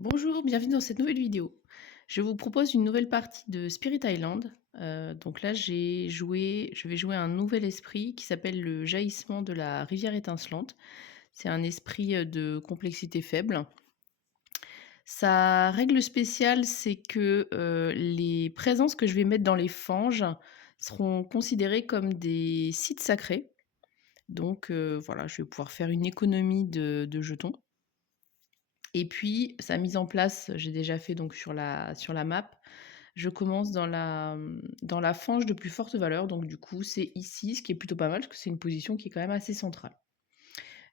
Bonjour, bienvenue dans cette nouvelle vidéo. Je vous propose une nouvelle partie de Spirit Island. Donc là, je vais jouer un nouvel esprit qui s'appelle le jaillissement de la rivière étincelante. C'est un esprit de complexité faible. Sa règle spéciale, c'est que les présences que je vais mettre dans les fanges seront considérées comme des sites sacrés. Donc voilà, je vais pouvoir faire une économie de jetons. Et puis, sa mise en place, j'ai déjà fait donc sur la map. Je commence dans la fange de plus forte valeur, donc du coup, c'est ici, ce qui est plutôt pas mal, parce que c'est une position qui est quand même assez centrale.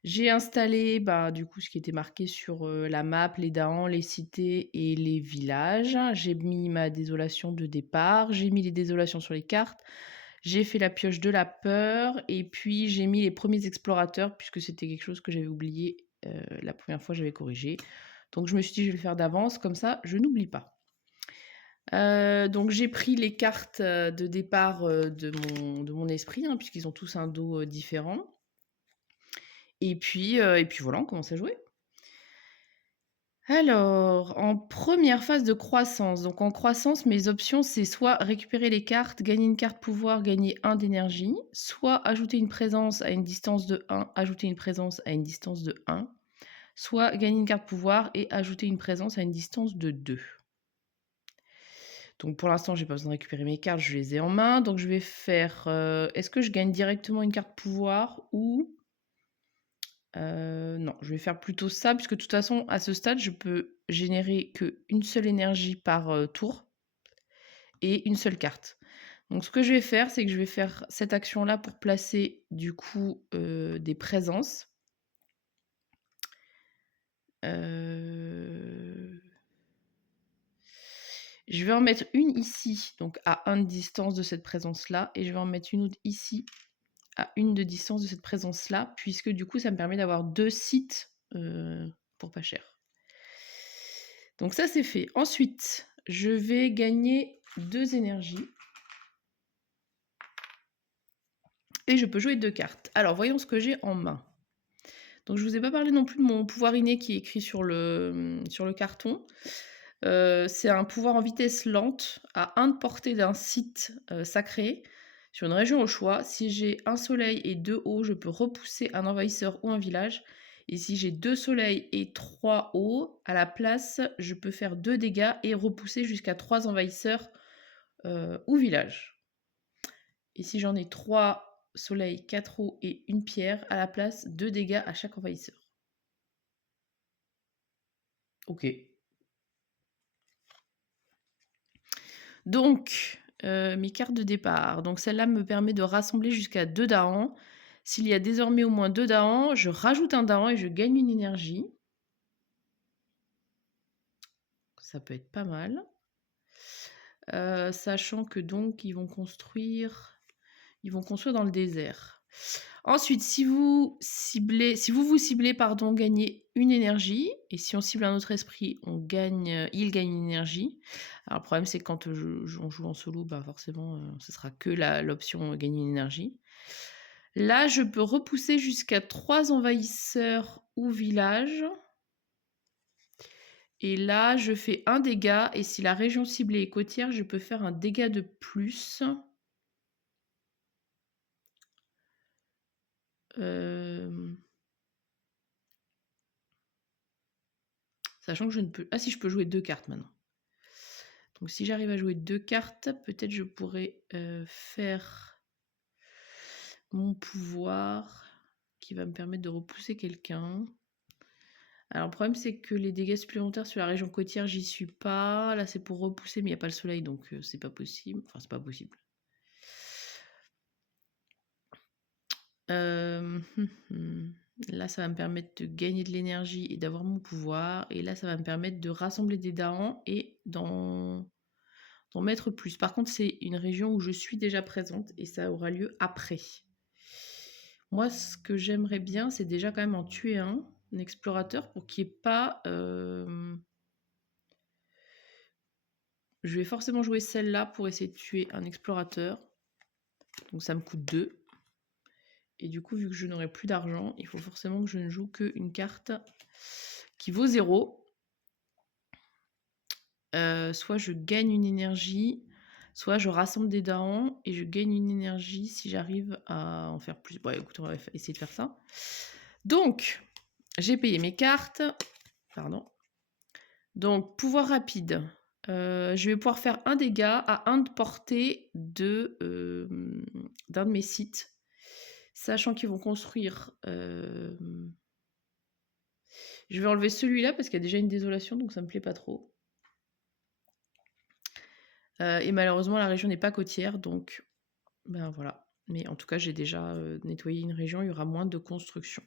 J'ai installé, bah, du coup, ce qui était marqué sur, la map, les Dahans, les cités et les villages. J'ai mis ma désolation de départ, j'ai mis les désolations sur les cartes, j'ai fait la pioche de la peur et puis j'ai mis les premiers explorateurs puisque c'était quelque chose que j'avais oublié, la première fois, j'avais corrigé. Donc je me suis dit: «Je vais le faire d'avance, comme ça, je n'oublie pas». Donc j'ai pris les cartes, de départ, de mon esprit, hein, puisqu'ils ont tous un dos, différent et puis voilà, on commence à jouer. Alors, en première phase de croissance, donc en croissance, mes options, c'est soit récupérer les cartes, gagner une carte pouvoir, gagner 1 d'énergie, soit ajouter une présence à une distance de 1, ajouter une présence à une distance de 1, soit gagner une carte pouvoir et ajouter une présence à une distance de 2. Donc pour l'instant, j'ai pas besoin de récupérer mes cartes, je les ai en main. Donc je vais faire, est-ce que je gagne directement une carte pouvoir ou non, je vais faire plutôt ça puisque de toute façon, à ce stade, je peux générer qu'une seule énergie par, tour et une seule carte. Donc ce que je vais faire, c'est que je vais faire cette action-là pour placer du coup, des présences. Heu, je vais en mettre une ici, donc à 1 de distance de cette présence-là et je vais en mettre une autre ici à 1 de distance de cette présence-là, puisque du coup, ça me permet d'avoir 2 sites, pour pas cher. Donc ça, c'est fait. Ensuite, je vais gagner 2 énergies et je peux jouer 2 cartes. Alors, voyons ce que j'ai en main. Donc je vous ai pas parlé non plus de mon pouvoir inné qui est écrit sur le carton. C'est un pouvoir en vitesse lente à 1 de portée d'un site, sacré sur une région au choix. Si j'ai 1 soleil et 2 eaux, je peux repousser un envahisseur ou un village et si j'ai 2 soleils et 3 eaux, à la place, je peux faire 2 dégâts et repousser jusqu'à 3 envahisseurs, ou villages. Et si j'en ai 3 soleils, 4 eaux et une pierre, à la place, 2 dégâts à chaque envahisseur. OK. Donc, mes cartes de départ. Donc celle-là me permet de rassembler jusqu'à 2 Dahans. S'il y a désormais au moins 2 Dahans, je rajoute un Dahan et je gagne une énergie. Ça peut être pas mal. Sachant que donc ils vont construire dans le désert. Ensuite, si vous vous ciblez, pardon, gagnez une énergie et si on cible un autre esprit, il gagne une énergie. Alors le problème, c'est que quand, on joue en solo, bah, forcément, ce sera que l'option, gagner une énergie. Là, je peux repousser jusqu'à 3 envahisseurs ou villages et là, je fais un dégât et si la région ciblée est côtière, je peux faire un dégât de plus. Hem Sachant que je ne peux, ah si, je peux jouer 2 cartes maintenant. Donc si j'arrive à jouer 2 cartes, peut-être je pourrais, faire mon pouvoir qui va me permettre de repousser quelqu'un. Alors le problème, c'est que les dégâts supplémentaires sur la région côtière, j'y suis pas. Là, c'est pour repousser, mais il y a pas le soleil, donc c'est pas possible. Enfin, c'est pas possible. Là, ça va me permettre de gagner de l'énergie et d'avoir mon pouvoir et là, ça va me permettre de rassembler des Dahans et d'en mettre plus. Par contre, c'est une région où je suis déjà présente et ça aura lieu après. Moi, ce que j'aimerais bien, c'est déjà quand même en tuer un explorateur, pour qu'il n'y ait pas... Je vais forcément jouer celle-là pour essayer de tuer un explorateur. Donc ça me coûte 2. Et du coup, vu que je n'aurai plus d'argent, il faut forcément que je ne joue qu'une carte qui vaut 0. soit je gagne une énergie, soit je rassemble des darons et je gagne une énergie si j'arrive à en faire plus. Bon, écoute, on va essayer de faire ça. Donc, j'ai payé mes cartes. Pardon. Donc, pouvoir rapide. Je vais pouvoir faire un dégât à 1 de portée d'un de mes sites. Sachant qu'ils vont construire... Je vais enlever celui-là parce qu'il y a déjà une désolation, donc ça me plaît pas trop. Et malheureusement, la région n'est pas côtière, donc ben voilà. Mais en tout cas, j'ai déjà nettoyé une région, il y aura moins de construction.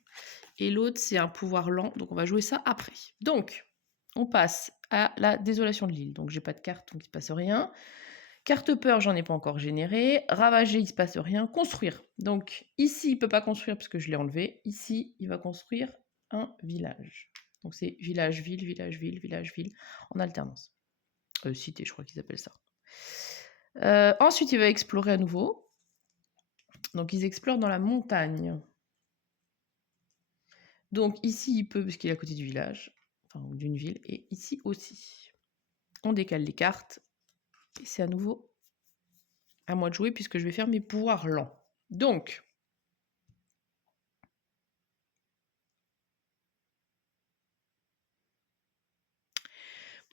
Et l'autre, c'est un pouvoir lent, donc on va jouer ça après. Donc, on passe à la désolation de l'île. Donc, j'ai pas de carte, donc il se passe rien. Carte peur, j'en ai pas encore généré. Ravager, il se passe rien. Construire. Donc, ici, il peut pas construire parce que je l'ai enlevé. Ici, il va construire un village. Donc, c'est village-ville, village-ville, village-ville, en alternance. Cité, je crois qu'ils appellent ça. Ensuite, il va explorer à nouveau. Donc, ils explorent dans la montagne. Donc, ici, il peut, parce qu'il est à côté du village, enfin, ou d'une ville, et ici aussi. On décale les cartes. Et c'est à nouveau à moi de jouer, puisque je vais faire mes pouvoirs lents. Donc,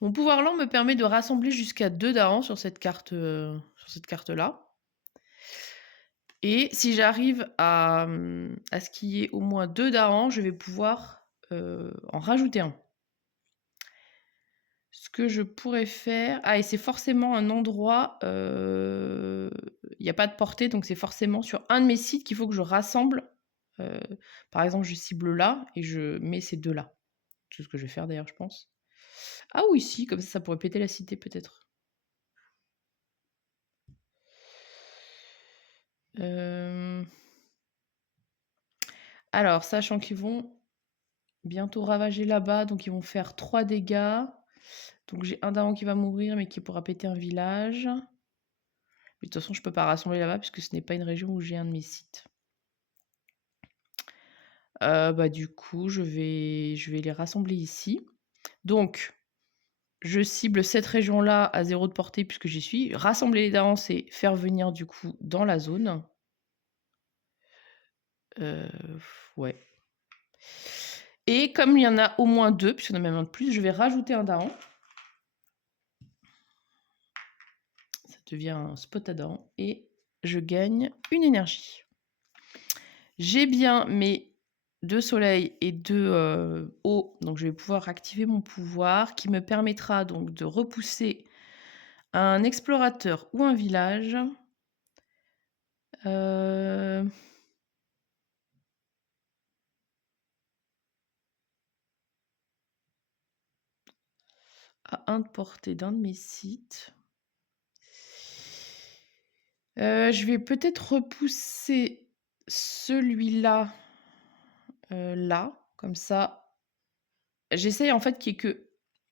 mon pouvoir lent me permet de rassembler jusqu'à 2 darons sur cette carte-là. Et si j'arrive à ce qu'il y ait au moins 2 darons, je vais pouvoir en rajouter un. Ce que je pourrais faire... Ah, et c'est forcément un endroit... Il n'y a pas de portée, donc c'est forcément sur un de mes sites qu'il faut que je rassemble. Par exemple, je cible là et je mets ces deux-là. C'est ce que je vais faire d'ailleurs, je pense. Ah oui, si, comme ça pourrait péter la cité peut-être. Alors, sachant qu'ils vont bientôt ravager là-bas, donc ils vont faire 3 dégâts. Donc j'ai un daron qui va mourir, mais qui pourra péter un village. Mais de toute façon, je peux pas rassembler là-bas, puisque ce n'est pas une région où j'ai un de mes sites. Bah, du coup, je vais les rassembler ici. Donc, je cible cette région-là à 0 de portée, puisque j'y suis. Rassembler les darons, c'est faire venir, du coup, dans la zone. Ouais. Et comme il y en a au moins 2, puisqu'il y en a même un de plus, je vais rajouter un daron. Ça devient un spot à daron. Et je gagne une énergie. J'ai bien mes 2 soleils et 2 eaux, donc je vais pouvoir activer mon pouvoir qui me permettra donc de repousser un explorateur ou un village. À 1 de portée d'un de mes sites. Je vais peut-être repousser celui-là, là, comme ça. J'essaye en fait qu'il y ait que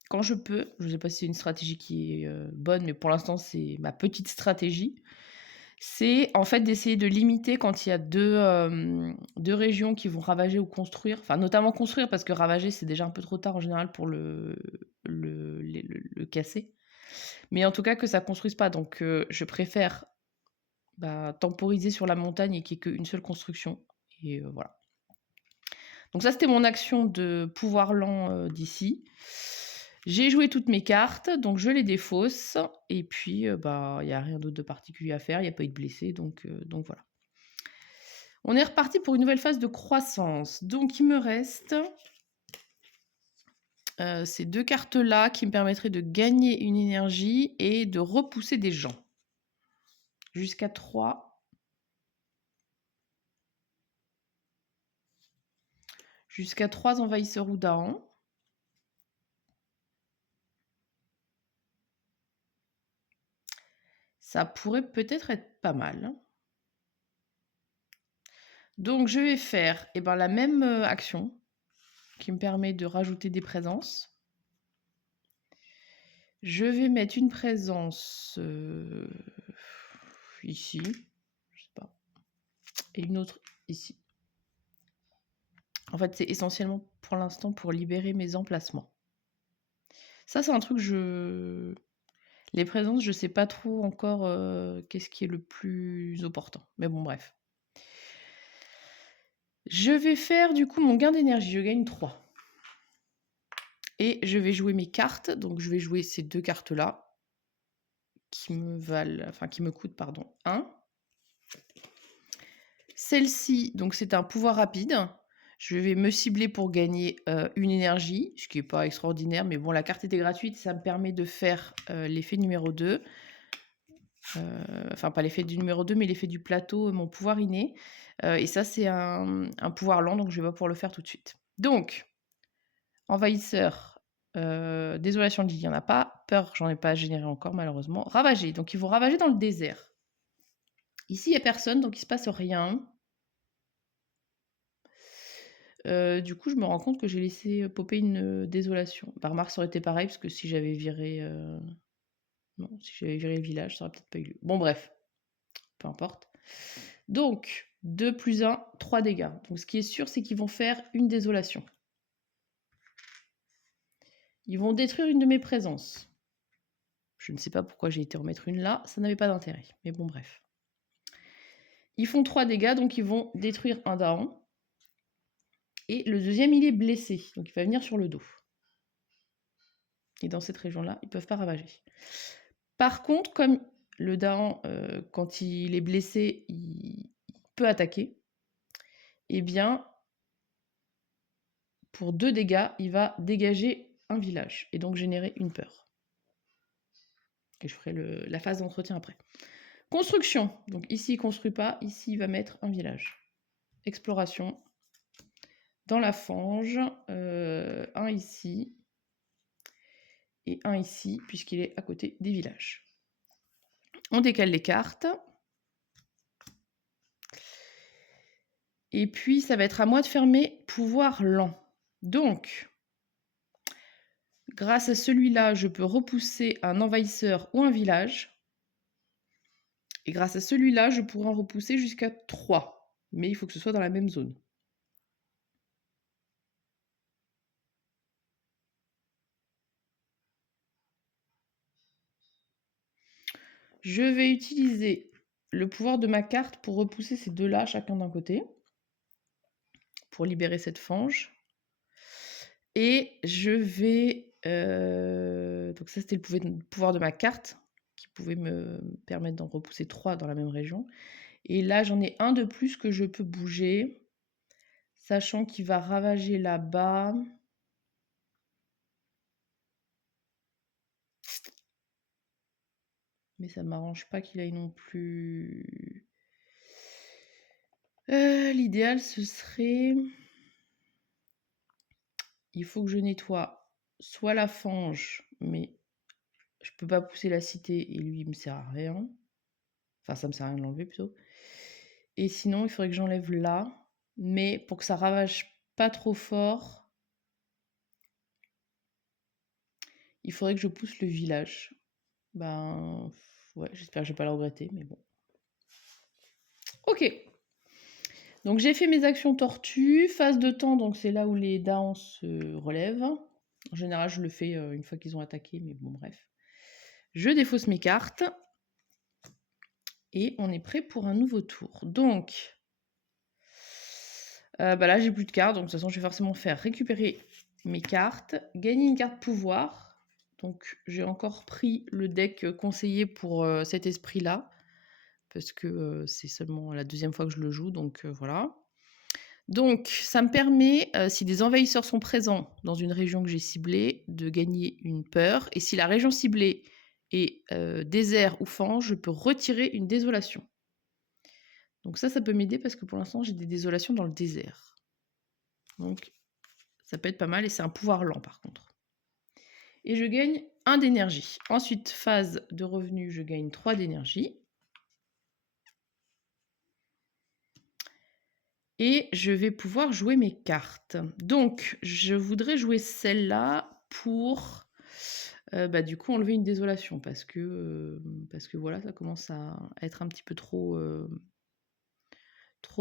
quand je peux, je ne sais pas si c'est une stratégie qui est bonne, mais pour l'instant, c'est ma petite stratégie. C'est en fait d'essayer de limiter quand il y a 2 régions qui vont ravager ou construire, enfin notamment construire parce que ravager c'est déjà un peu trop tard en général pour le casser. Mais en tout cas que ça construise pas, donc je préfère, temporiser sur la montagne et qu'il y ait qu'une seule construction et voilà. Donc ça c'était mon action de pouvoir lent, d'ici. J'ai joué toutes mes cartes, donc je les défausse et puis, il y a rien d'autre de particulier à faire, il y a pas eu de blessés donc voilà. On est reparti pour une nouvelle phase de croissance. Donc il me reste, ces 2 cartes-là qui me permettraient de gagner une énergie et de repousser des gens. Jusqu'à 3. Jusqu'à 3 envahisseurs ou darons. Ça pourrait peut-être être pas mal. Donc je vais faire la même action qui me permet de rajouter des présences. Je vais mettre une présence ici, je sais pas, et une autre ici. En fait, c'est essentiellement pour l'instant pour libérer mes emplacements. Ça, c'est un truc, les présences, je sais pas trop encore, qu'est-ce qui est le plus opportun. Mais bon, bref. Je vais faire du coup mon gain d'énergie, je gagne 3 et je vais jouer mes cartes, donc je vais jouer ces 2 cartes-là qui me coûtent, pardon, 1. Celle-ci, donc c'est un pouvoir rapide. Je vais me cibler pour gagner, une énergie, ce qui est pas extraordinaire, mais bon, la carte était gratuite, ça me permet de faire, l'effet numéro 2. Enfin pas l'effet du numéro 2, mais l'effet du plateau, mon pouvoir inné. Et ça, c'est un pouvoir lent, donc je vais pas pouvoir le faire tout de suite. Donc, envahisseur, désolation de il y en a pas. Peur, j'en ai pas généré encore malheureusement. Ravager, donc ils vont ravager dans le désert. Ici, il y a personne, donc il se passe rien. Du coup, je me rends compte que j'ai laissé popper une, désolation. Bah, remarque, ça aurait été pareil, parce que si j'avais viré, non, si j'avais viré le village, ça aurait peut-être pas eu lieu. Bon bref, peu importe. Donc 2 + 1, 3 dégâts. Donc ce qui est sûr, c'est qu'ils vont faire une désolation. Ils vont détruire une de mes présences. Je ne sais pas pourquoi j'ai été en mettre une là, ça n'avait pas d'intérêt, mais bon bref. Ils font 3 dégâts, donc ils vont détruire un daron. Et le deuxième, il est blessé, donc il va venir sur le dos. Et dans cette région-là, ils ne peuvent pas ravager. Par contre, comme le daron, quand il est blessé, il peut attaquer, eh bien, pour 2 dégâts, il va dégager un village et donc générer une peur. Et je ferai la phase d'entretien après. Construction. Donc ici, il ne construit pas. Ici, il va mettre un village. Exploration. Dans la fange. Un ici. Et un ici, puisqu'il est à côté des villages. On décale les cartes. Et puis, ça va être à moi de faire mes pouvoirs lents. Donc, grâce à celui-là, je peux repousser un envahisseur ou un village. Et grâce à celui-là, je pourrais en repousser jusqu'à 3. Mais il faut que ce soit dans la même zone. Je vais utiliser le pouvoir de ma carte pour repousser ces deux-là, chacun d'un côté. Pour libérer cette fange. Et je vais... donc ça, c'était le pouvoir de ma carte, qui pouvait me permettre d'en repousser 3 dans la même région. Et là, j'en ai un de plus que je peux bouger, sachant qu'il va ravager là-bas. Mais ça ne m'arrange pas qu'il aille non plus... L'idéal, ce serait... Il faut que je nettoie soit la fange, mais je peux pas pousser la cité et lui, il me sert à rien. Enfin, ça me sert à rien de l'enlever plutôt. Et sinon, il faudrait que j'enlève là. Mais pour que ça ravage pas trop fort, il faudrait que je pousse le village. Ben, ouais, j'espère que je vais pas le regretter, mais bon. Ok. Donc j'ai fait mes actions tortues. Phase de temps, donc c'est là où les darons se relèvent. En général, je le fais une fois qu'ils ont attaqué, mais bon, bref. Je défausse mes cartes. Et on est prêt pour un nouveau tour. Donc, bah là, j'ai plus de cartes. Donc, de toute façon, je vais forcément faire récupérer mes cartes. Gagner une carte pouvoir. Donc, j'ai encore pris le deck conseillé pour cet esprit-là. Parce que c'est seulement la deuxième fois que je le joue. Donc, voilà. Donc, ça me permet, si des envahisseurs sont présents dans une région que j'ai ciblée, de gagner une peur. Et si la région ciblée est désert ou fange, je peux retirer une désolation. Donc ça peut m'aider parce que pour l'instant, j'ai des désolations dans le désert. Donc, ça peut être pas mal et c'est un pouvoir lent par contre. Et je gagne 1 d'énergie. Ensuite, phase de revenu, je gagne 3 d'énergie. Et je vais pouvoir jouer mes cartes. Donc, je voudrais jouer celle-là pour, du coup, enlever une désolation. Parce que voilà, ça commence à être un petit peu trop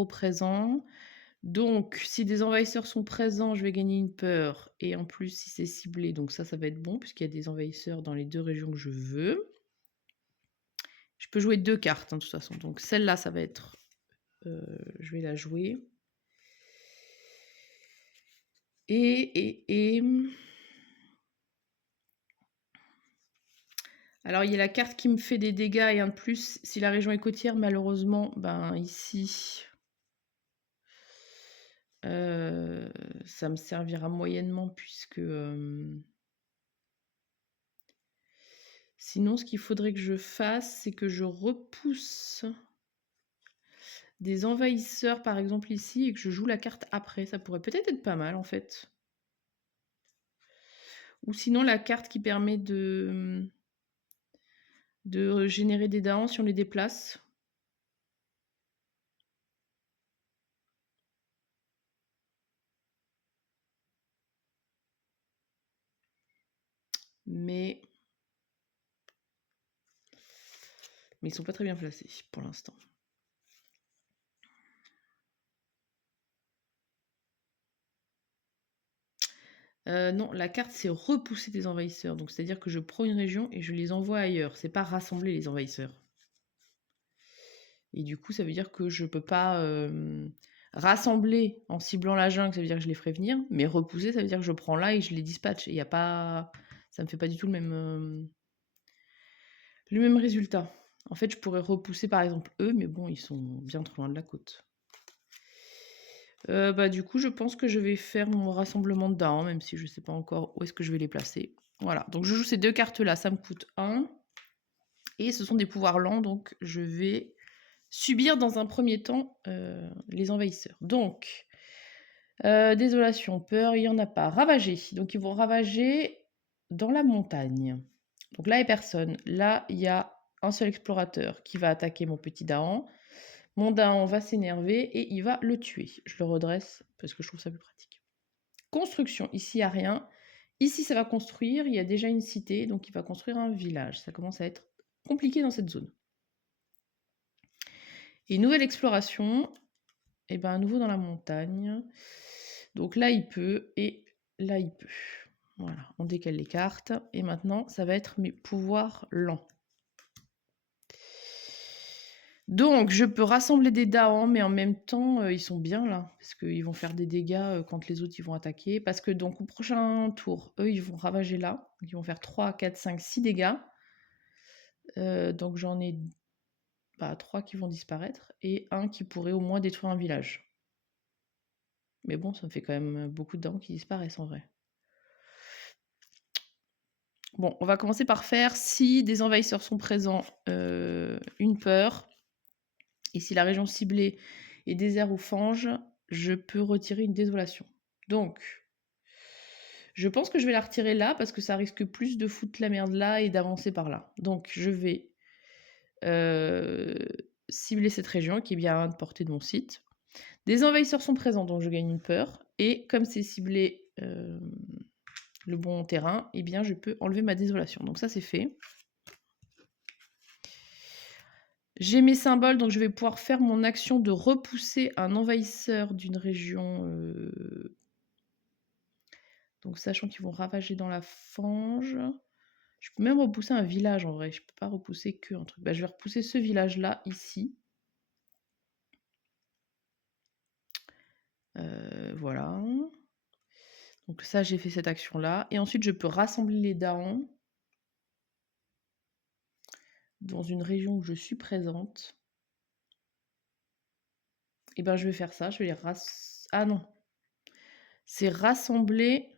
présent. Donc si des envahisseurs sont présents, je vais gagner une peur et en plus si c'est ciblé, donc ça va être bon puisqu'il y a des envahisseurs dans les 2 régions que je veux. Je peux jouer 2 cartes, hein, de toute façon. Donc celle-là, ça va être, je vais la jouer et alors il y a la carte qui me fait des dégâts et un de plus si la région est côtière malheureusement, ben, ici, ça me servira moyennement puisque, sinon ce qu'il faudrait que je fasse, c'est que je repousse des envahisseurs, par exemple ici et que je joue la carte après. Ça pourrait peut-être être pas mal, en fait. Ou sinon la carte qui permet de générer des daons si on les déplace. Mais ils sont pas très bien placés pour l'instant. Non, la carte, c'est repousser des envahisseurs. Donc, c'est-à-dire que je prends une région et je les envoie ailleurs. C'est pas rassembler les envahisseurs. Et du coup, ça veut dire que je peux pas rassembler en ciblant la jungle, ça veut dire que je les ferai venir. Mais repousser, ça veut dire que je prends là et je les dispatche. Et y a pas... Ça me fait pas du tout le même résultat. En fait, je pourrais repousser par exemple eux, mais bon, ils sont bien trop loin de la côte. Bah, du coup, je pense que je vais faire mon rassemblement de darons, même si je sais pas encore où est-ce que je vais les placer. Voilà, donc je joue ces 2 cartes-là, ça me coûte 1 et ce sont des pouvoirs lents, donc je vais subir dans un premier temps, les envahisseurs. Donc, désolation, peur, il y en a pas. Ravager, donc ils vont ravager dans la montagne. Donc là, il y a personne. Là, il y a un seul explorateur qui va attaquer mon petit dahan. Mon dahan va s'énerver et il va le tuer. Je le redresse parce que je trouve ça plus pratique. Construction, ici il n'y a rien. Ici ça va construire, il y a déjà une cité, donc il va construire un village. Ça commence à être compliqué dans cette zone. Et nouvelle exploration, et ben à nouveau dans la montagne. Donc là il peut et là il peut. Voilà, on décale les cartes. Et maintenant ça va être mes pouvoirs lents. Donc, je peux rassembler des Dahans, mais en même temps, ils sont bien là, parce qu'ils vont faire des dégâts quand les autres ils vont attaquer. Parce que donc au prochain tour, eux ils vont ravager là, donc ils vont faire 3, 4, 5, 6 dégâts. Donc j'en ai 3 qui vont disparaître et un qui pourrait au moins détruire un village. Mais bon, ça me fait quand même beaucoup de Dahans qui disparaissent en vrai. Bon, on va commencer par faire si des envahisseurs sont présents, une peur. Et si la région ciblée est désert ou fange, je peux retirer une désolation. Donc, je pense que je vais la retirer là parce que ça risque plus de foutre la merde là et d'avancer par là. Donc, je vais cibler cette région qui est bien à portée de mon site. Des envahisseurs sont présents, donc je gagne une peur. Et comme c'est ciblé le bon terrain, eh bien, je peux enlever ma désolation. Donc ça, c'est fait. J'ai mes symboles, donc je vais pouvoir faire mon action de repousser un envahisseur d'une région. Donc sachant qu'ils vont ravager dans la fange. Je peux même repousser un village en vrai. Je peux pas repousser que un truc. Bah, je vais repousser ce village-là, ici. Voilà. Donc ça, j'ai fait cette action-là. Et ensuite, je peux rassembler les Dahans dans une région où je suis présente. Et ben, je vais faire ça. Je vais les Ah non. C'est rassembler.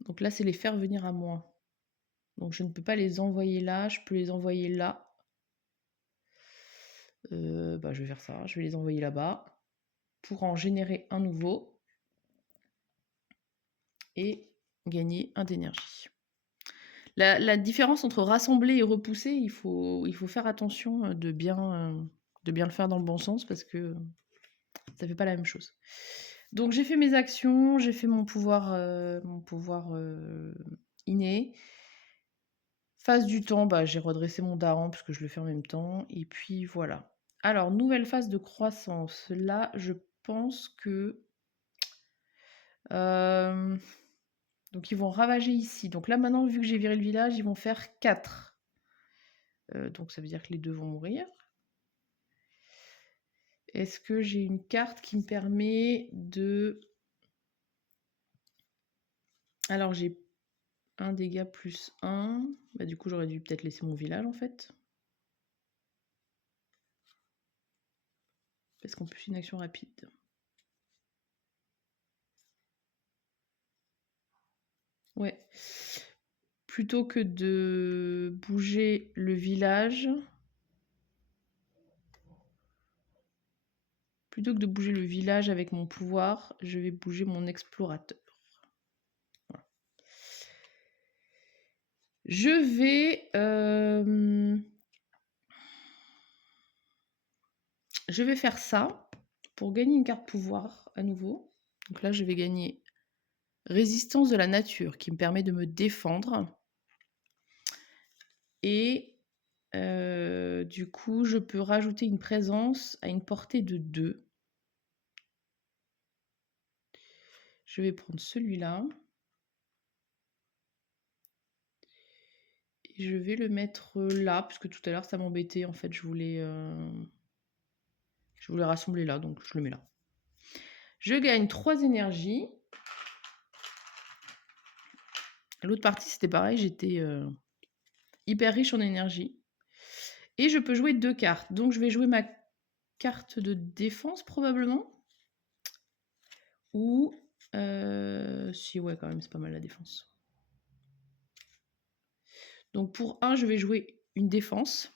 Donc là, c'est les faire venir à moi. Donc je ne peux pas les envoyer là. Je peux les envoyer là. Bah, je vais faire ça. Je vais les envoyer là-bas pour en générer un nouveau et gagner un d'énergie. La différence entre rassembler et repousser, il faut faire attention de bien le faire dans le bon sens parce que ça fait pas la même chose. Donc j'ai fait mes actions, j'ai fait mon pouvoir inné. Phase du temps, bah, j'ai redressé mon daron puisque je le fais en même temps. Et puis voilà. Alors, nouvelle phase de croissance. Là, je pense que... donc, ils vont ravager ici. Donc là, maintenant, vu que j'ai viré le village, ils vont faire 4. Donc, ça veut dire que les 2 vont mourir. Est-ce que j'ai une carte qui me permet de... Alors, j'ai un dégât plus 1. Bah, du coup, j'aurais dû peut-être laisser mon village, en fait. Parce qu'en plus, une action rapide. Ouais. Plutôt que de bouger le village... Plutôt que de bouger le village avec mon pouvoir, je vais bouger mon explorateur. Voilà. Je vais faire ça pour gagner une carte pouvoir à nouveau. Donc là, je vais gagner résistance de la nature qui me permet de me défendre. Et du coup, je peux rajouter une présence à une portée de 2. Je vais prendre celui-là. Et je vais le mettre là, puisque tout à l'heure, ça m'embêtait. En fait, je voulais rassembler là, donc je le mets là. Je gagne 3 énergies. L'autre partie, c'était pareil, j'étais hyper riche en énergie. Et je peux jouer 2 cartes. Donc, je vais jouer ma carte de défense, probablement. Ou... si, ouais, quand même, c'est pas mal la défense. Donc, pour 1, je vais jouer une défense.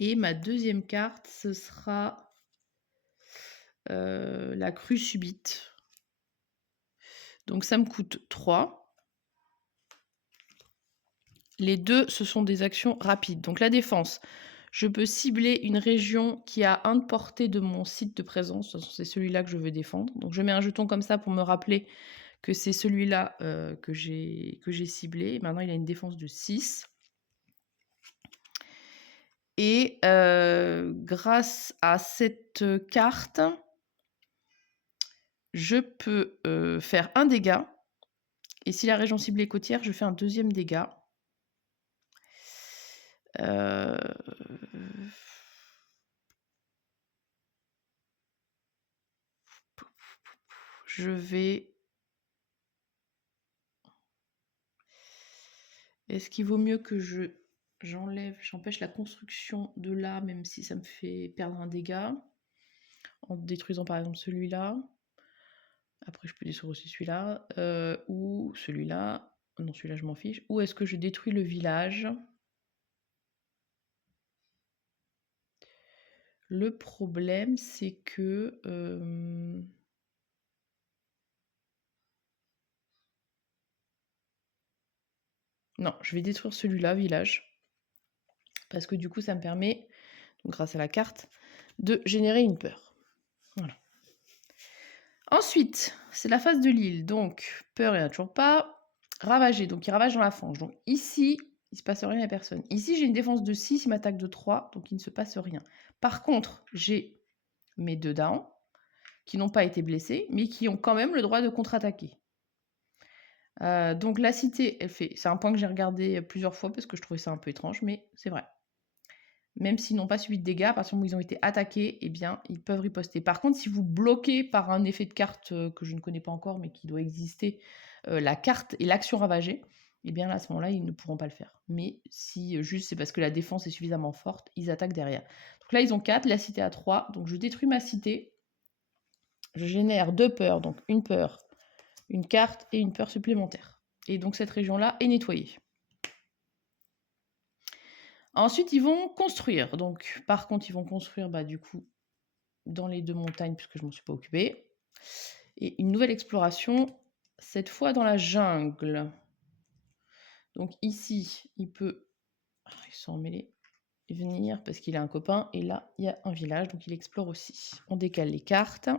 Et ma deuxième carte, ce sera la crue subite. Donc, ça me coûte 3. Les 2, ce sont des actions rapides. Donc, la défense... Je peux cibler une région qui a 1 de portée de mon site de présence. De toute façon, c'est celui-là que je veux défendre. Donc, je mets un jeton comme ça pour me rappeler que c'est celui-là que j'ai ciblé. Maintenant, il a une défense de 6. Et grâce à cette carte, je peux faire un dégât. Et si la région ciblée est côtière, je fais un deuxième dégât. Je vais... Est-ce qu'il vaut mieux que j'empêche la construction de là, même si ça me fait perdre un dégât, en détruisant par exemple celui-là. Après, je peux détruire aussi celui-là, ou celui-là. Non, celui-là, je m'en fiche. Ou est-ce que je détruis le village? Le problème, c'est que... Non, je vais détruire celui-là, village. Parce que du coup, ça me permet, donc grâce à la carte, de générer une peur. Voilà. Ensuite, c'est la phase de l'île. Donc, peur, il n'y en a toujours pas. Ravager, donc il ravage dans la fange. Donc ici, il ne se passe rien à personne. Ici, j'ai une défense de 6, il m'attaque de 3, donc il ne se passe rien. Par contre, j'ai mes 2 downs qui n'ont pas été blessés, mais qui ont quand même le droit de contre-attaquer. Donc la cité, elle fait... C'est un point que j'ai regardé plusieurs fois parce que je trouvais ça un peu étrange, mais c'est vrai. Même s'ils n'ont pas subi de dégâts, à partir du moment où ils ont été attaqués, eh bien, ils peuvent riposter. Par contre, si vous bloquez par un effet de carte que je ne connais pas encore, mais qui doit exister, la carte et l'action ravagée, eh bien, à ce moment-là, ils ne pourront pas le faire. Mais si juste c'est parce que la défense est suffisamment forte, ils attaquent derrière. Donc là, ils ont 4, la cité a 3. Donc je détruis ma cité. Je génère 2 peurs, donc une peur, une carte et une peur supplémentaire. Et donc cette région-là est nettoyée. Ensuite, ils vont construire. Donc, par contre, ils vont construire, du coup, dans les 2 montagnes, puisque je ne m'en suis pas occupée. Et une nouvelle exploration, cette fois dans la jungle. Donc ici, il peut... ils sont emmêlés. Venir, parce qu'il a un copain. Et là, il y a un village, donc il explore aussi. On décale les cartes.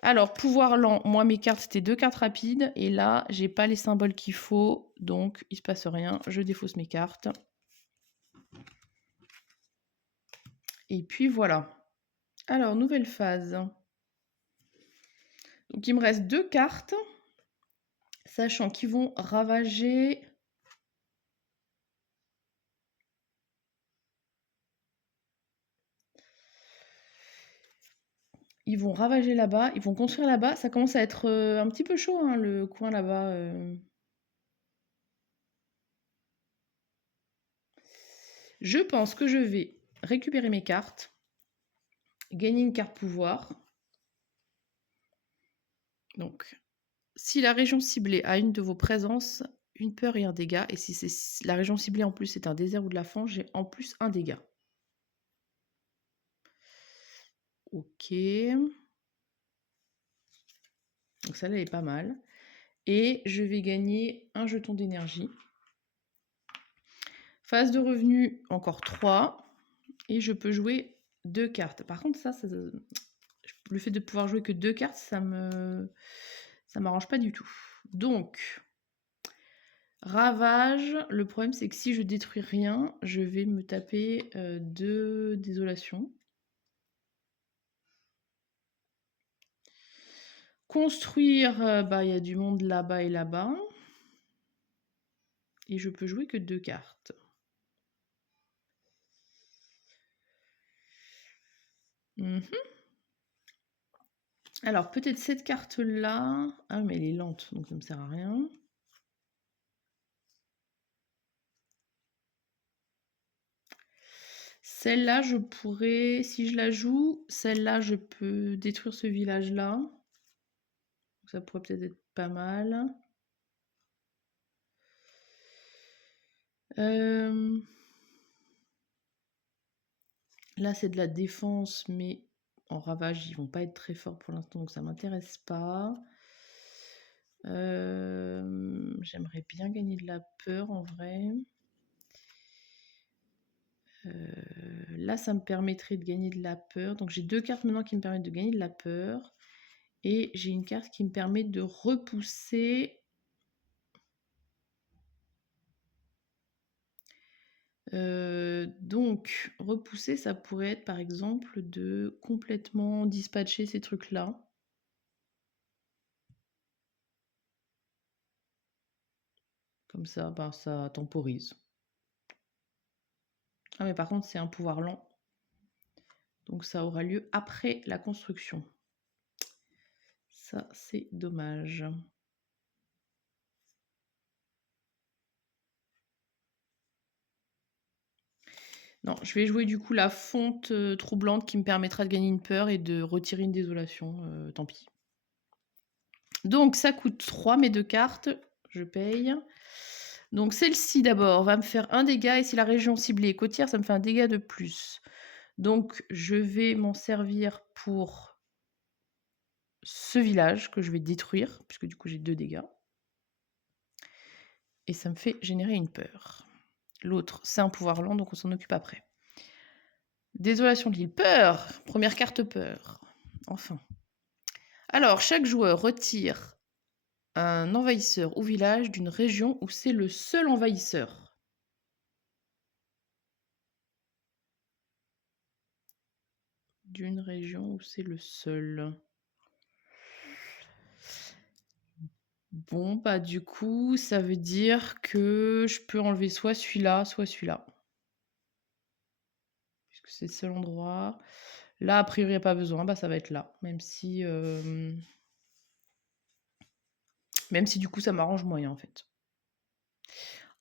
Alors, pouvoir lent, moi mes cartes c'était 2 cartes rapides et là j'ai pas les symboles qu'il faut, donc il se passe rien, je défausse mes cartes. Et puis voilà. Alors, nouvelle phase. Donc il me reste 2 cartes, sachant qu'ils vont ravager là-bas, ils vont construire là-bas. Ça commence à être, un petit peu chaud, hein, le coin là-bas, Je pense que je vais récupérer mes cartes, gagner une carte pouvoir. Donc, si la région ciblée a une de vos présences, une peur et un dégât, et si la région ciblée en plus est un désert ou de la fange, j'ai en plus un dégât. Ok. Donc celle-là est pas mal. Et je vais gagner un jeton d'énergie. Phase de revenu, encore 3. Et je peux jouer 2 cartes. Par contre, le fait de pouvoir jouer que 2 cartes, ça m'arrange pas du tout. Donc, ravage. Le problème, c'est que si je détruis rien, je vais me taper 2 désolations. Construire, bah, il y a du monde là-bas et là-bas. Et je peux jouer que 2 cartes. Alors, peut-être cette carte-là. Ah, mais elle est lente, donc ça ne me sert à rien. Celle-là, je pourrais, si je la joue, celle-là, je peux détruire ce village-là. Ça pourrait peut-être être pas mal. Là, c'est de la défense, mais en ravage, ils vont pas être très forts pour l'instant, donc ça m'intéresse pas. J'aimerais bien gagner de la peur, en vrai. Là, ça me permettrait de gagner de la peur. Donc, j'ai 2 cartes maintenant qui me permettent de gagner de la peur. Et j'ai une carte qui me permet de repousser... donc, repousser, ça pourrait être, par exemple, de complètement dispatcher ces trucs-là. Comme ça, ben, ça temporise. Ah, mais par contre, c'est un pouvoir lent. Donc, ça aura lieu après la construction. Ça, c'est dommage. Non, je vais jouer du coup la fonte troublante qui me permettra de gagner une peur et de retirer une désolation. Tant pis. Donc, ça coûte 3 mes 2 cartes. Je paye. Donc, celle-ci d'abord va me faire un dégât. Et si la région ciblée est côtière, ça me fait un dégât de plus. Donc, je vais m'en servir pour ce village que je vais détruire, puisque du coup, j'ai 2 dégâts. Et ça me fait générer une peur. L'autre, c'est un pouvoir lent, donc on s'en occupe après. Désolation de l'île. Peur. Première carte peur. Enfin. Alors, chaque joueur retire un envahisseur ou village d'une région où c'est le seul envahisseur. D'une région où c'est le seul. Bon, bah du coup, ça veut dire que je peux enlever soit celui-là, soit celui-là. Puisque c'est le seul endroit. Là, a priori, il n'y a pas besoin. Bah ça va être là. Même si du coup, ça m'arrange moyen en fait.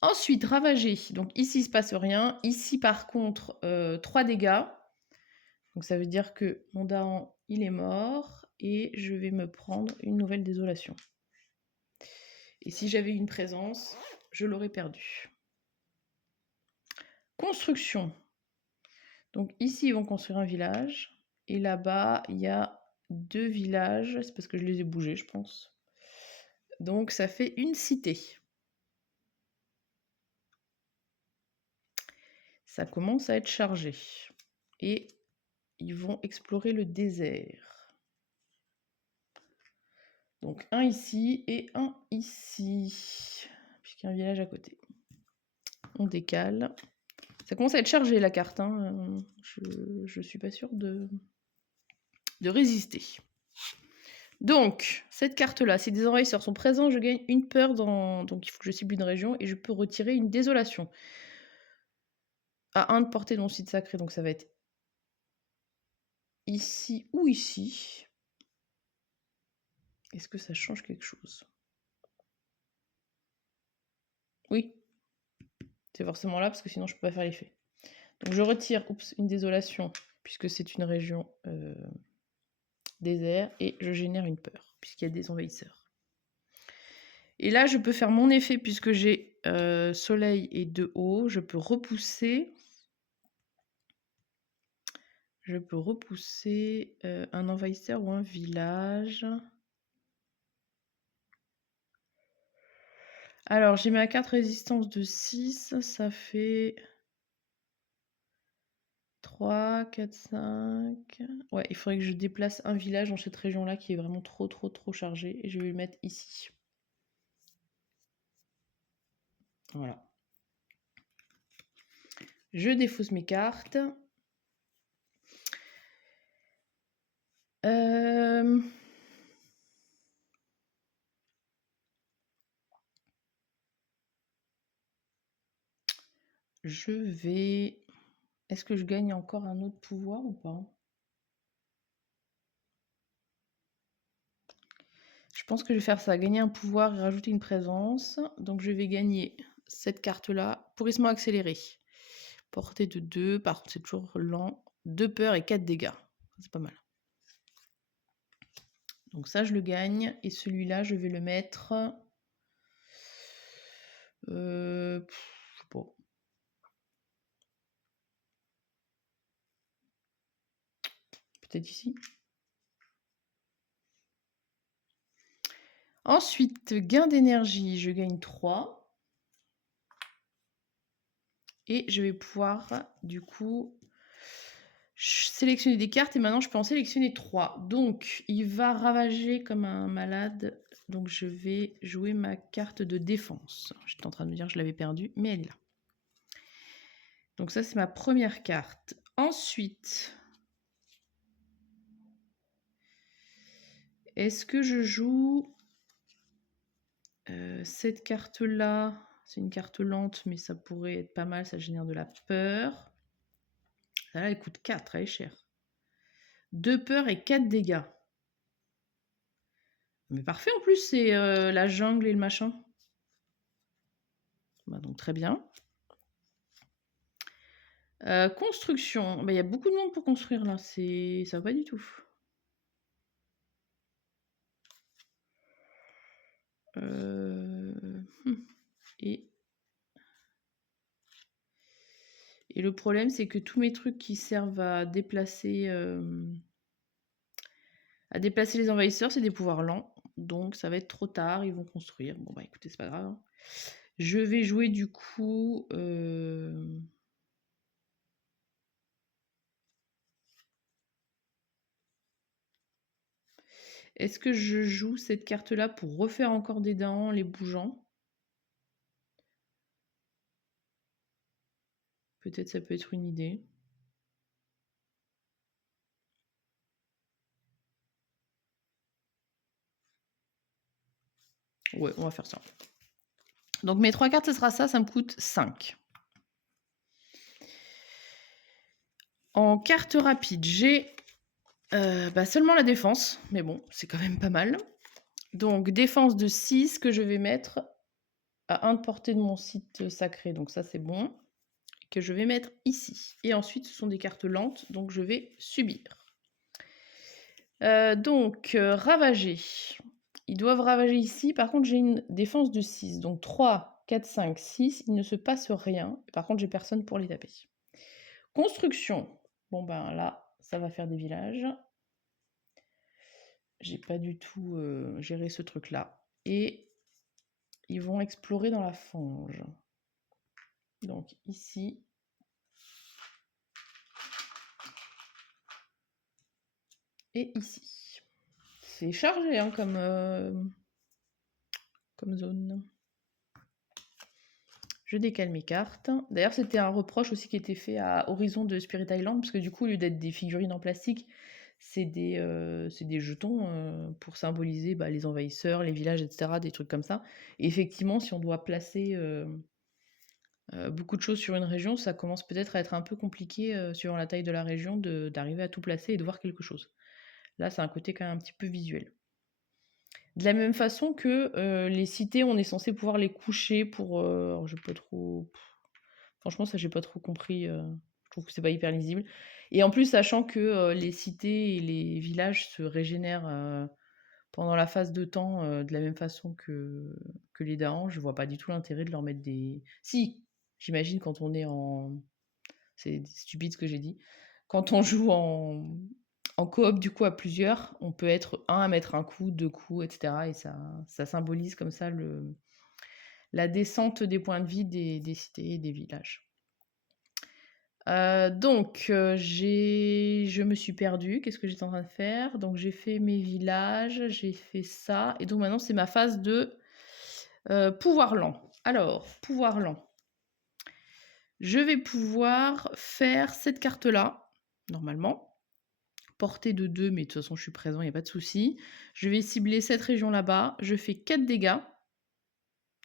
Ensuite, ravager. Donc ici, il ne se passe rien. Ici, par contre, 3 dégâts. Donc ça veut dire que mon daron, il est mort. Et je vais me prendre une nouvelle désolation. Et si j'avais une présence, je l'aurais perdue. Construction. Donc ici, ils vont construire un village. Et là-bas, il y a 2 villages. C'est parce que je les ai bougés, je pense. Donc ça fait une cité. Ça commence à être chargé. Et ils vont explorer le désert. Donc un ici et un ici. Puisqu'il y a un village à côté. On décale. Ça commence à être chargé la carte, hein, je suis pas sûre de résister. Donc, cette carte-là, si des envahisseurs sont présents, je gagne une peur dans... Donc, il faut que je cible une région et je peux retirer une désolation. À 1 de portée de mon site sacré, donc ça va être ici ou ici. Est-ce que ça change quelque chose? Oui. C'est forcément là, parce que sinon je peux pas faire l'effet. Donc je retire une désolation, puisque c'est une région désert, et je génère une peur, puisqu'il y a des envahisseurs. Et là, je peux faire mon effet, puisque j'ai soleil et 2 haut. Je peux repousser un envahisseur ou un village. Alors, j'ai ma carte résistance de 6, ça fait 3, 4, 5. Ouais, il faudrait que je déplace un village dans cette région-là qui est vraiment trop chargé. Et je vais le mettre ici. Voilà. Je défausse mes cartes. Je vais... Est-ce que je gagne encore un autre pouvoir ou pas? Je pense que je vais faire ça, gagner un pouvoir et rajouter une présence. Donc je vais gagner cette carte-là. Pourrissement accéléré. Portée de 2, par contre c'est toujours lent. 2 peurs et 4 dégâts. C'est pas mal. Donc ça je le gagne. Et celui-là je vais le mettre... je sais pas. Peut-être ici. Ensuite, gain d'énergie, je gagne 3. Et je vais pouvoir, du coup, sélectionner des cartes. Et maintenant, je peux en sélectionner 3. Donc, il va ravager comme un malade. Donc, je vais jouer ma carte de défense. J'étais en train de me dire que je l'avais perdue, mais elle est là. Donc, ça, c'est ma première carte. Ensuite, est-ce que je joue cette carte-là? C'est une carte lente, mais ça pourrait être pas mal. Ça génère de la peur. Là, elle coûte 4, elle est chère. 2 peurs et 4 dégâts. Mais parfait, en plus, c'est la jungle et le machin. Bah, donc, très bien. Construction. Bah, y a beaucoup de monde pour construire, là. Ça va pas du tout. Et le problème, c'est que tous mes trucs qui servent à déplacer les envahisseurs, c'est des pouvoirs lents. Donc, ça va être trop tard. Ils vont construire. Bon, bah, écoutez, c'est pas grave. Hein. Je vais jouer, du coup... Est-ce que je joue cette carte-là pour refaire encore des dents, les bougeant? Peut-être ça peut être une idée. Ouais, on va faire ça. Donc mes 3 cartes, ce sera ça, ça me coûte 5. En carte rapide, j'ai seulement la défense, mais bon, c'est quand même pas mal. Donc défense de 6 que je vais mettre à 1 de portée de mon site sacré, donc ça c'est bon. Que je vais mettre ici. Et ensuite, ce sont des cartes lentes, donc je vais subir. Ravager. Ils doivent ravager ici. Par contre, j'ai une défense de 6. Donc 3, 4, 5, 6. Il ne se passe rien. Par contre, j'ai personne pour les taper. Construction. Bon, ben là, ça va faire des villages. J'ai pas du tout géré ce truc-là. Et ils vont explorer dans la fange. Donc ici. Et ici. C'est chargé hein, comme zone. Je décale mes cartes. D'ailleurs, c'était un reproche aussi qui était fait à Horizon de Spirit Island, parce que du coup, au lieu d'être des figurines en plastique, c'est des jetons pour symboliser les envahisseurs, les villages, etc., des trucs comme ça. Et effectivement, si on doit placer beaucoup de choses sur une région, ça commence peut-être à être un peu compliqué, suivant la taille de la région, d'arriver à tout placer et de voir quelque chose. Là, c'est un côté quand même un petit peu visuel. De la même façon que les cités, on est censé pouvoir les coucher pour. Alors, j'ai pas trop. Franchement, ça, j'ai pas trop compris. Je trouve que c'est pas hyper lisible. Et en plus, sachant que les cités et les villages se régénèrent pendant la phase de temps de la même façon que les Dahans, je vois pas du tout l'intérêt de leur mettre des. Si, j'imagine quand on est en. C'est stupide ce que j'ai dit. Quand on joue en coop, du coup, à plusieurs, on peut être un à mettre un coup, deux coups, etc. Et ça symbolise comme ça la descente des points de vie des cités et des villages. Je me suis perdue. Qu'est-ce que j'étais en train de faire? Donc, j'ai fait mes villages, j'ai fait ça. Et donc, maintenant, c'est ma phase de pouvoir lent. Alors, pouvoir lent. Je vais pouvoir faire cette carte-là, normalement. Portée de 2, mais de toute façon, je suis présent, il n'y a pas de souci. Je vais cibler cette région là-bas. Je fais 4 dégâts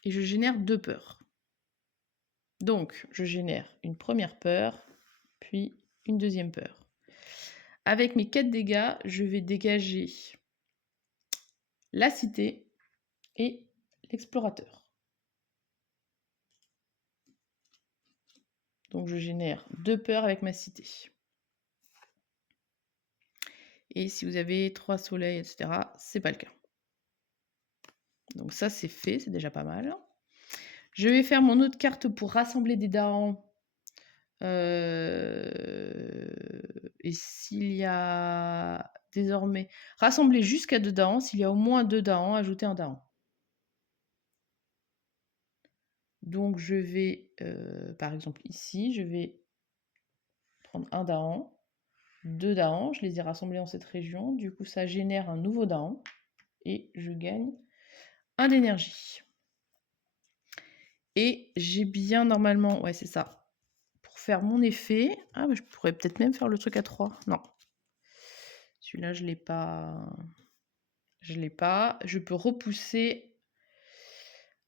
et je génère 2 peurs. Donc, je génère une première peur, puis une deuxième peur. Avec mes 4 dégâts, je vais dégager la cité et l'explorateur. Donc, je génère 2 peurs avec ma cité. Et si vous avez 3 soleils, etc., c'est pas le cas. Donc ça, c'est fait, c'est déjà pas mal. Je vais faire mon autre carte pour rassembler des Dahans. Et s'il y a désormais... Rassembler jusqu'à 2 Dahans. S'il y a au moins 2 Dahans, ajouter un Dahan. Donc je vais, par exemple ici, je vais prendre un Dahan, 2 Dahans. Je les ai rassemblés dans cette région. Du coup, ça génère un nouveau Dahan. Et je gagne 1 d'énergie. Et j'ai bien normalement... Ouais, c'est ça. Pour faire mon effet... Ah, mais je pourrais peut-être même faire le truc à 3. Non. Celui-là, je l'ai pas... Je l'ai pas. Je peux repousser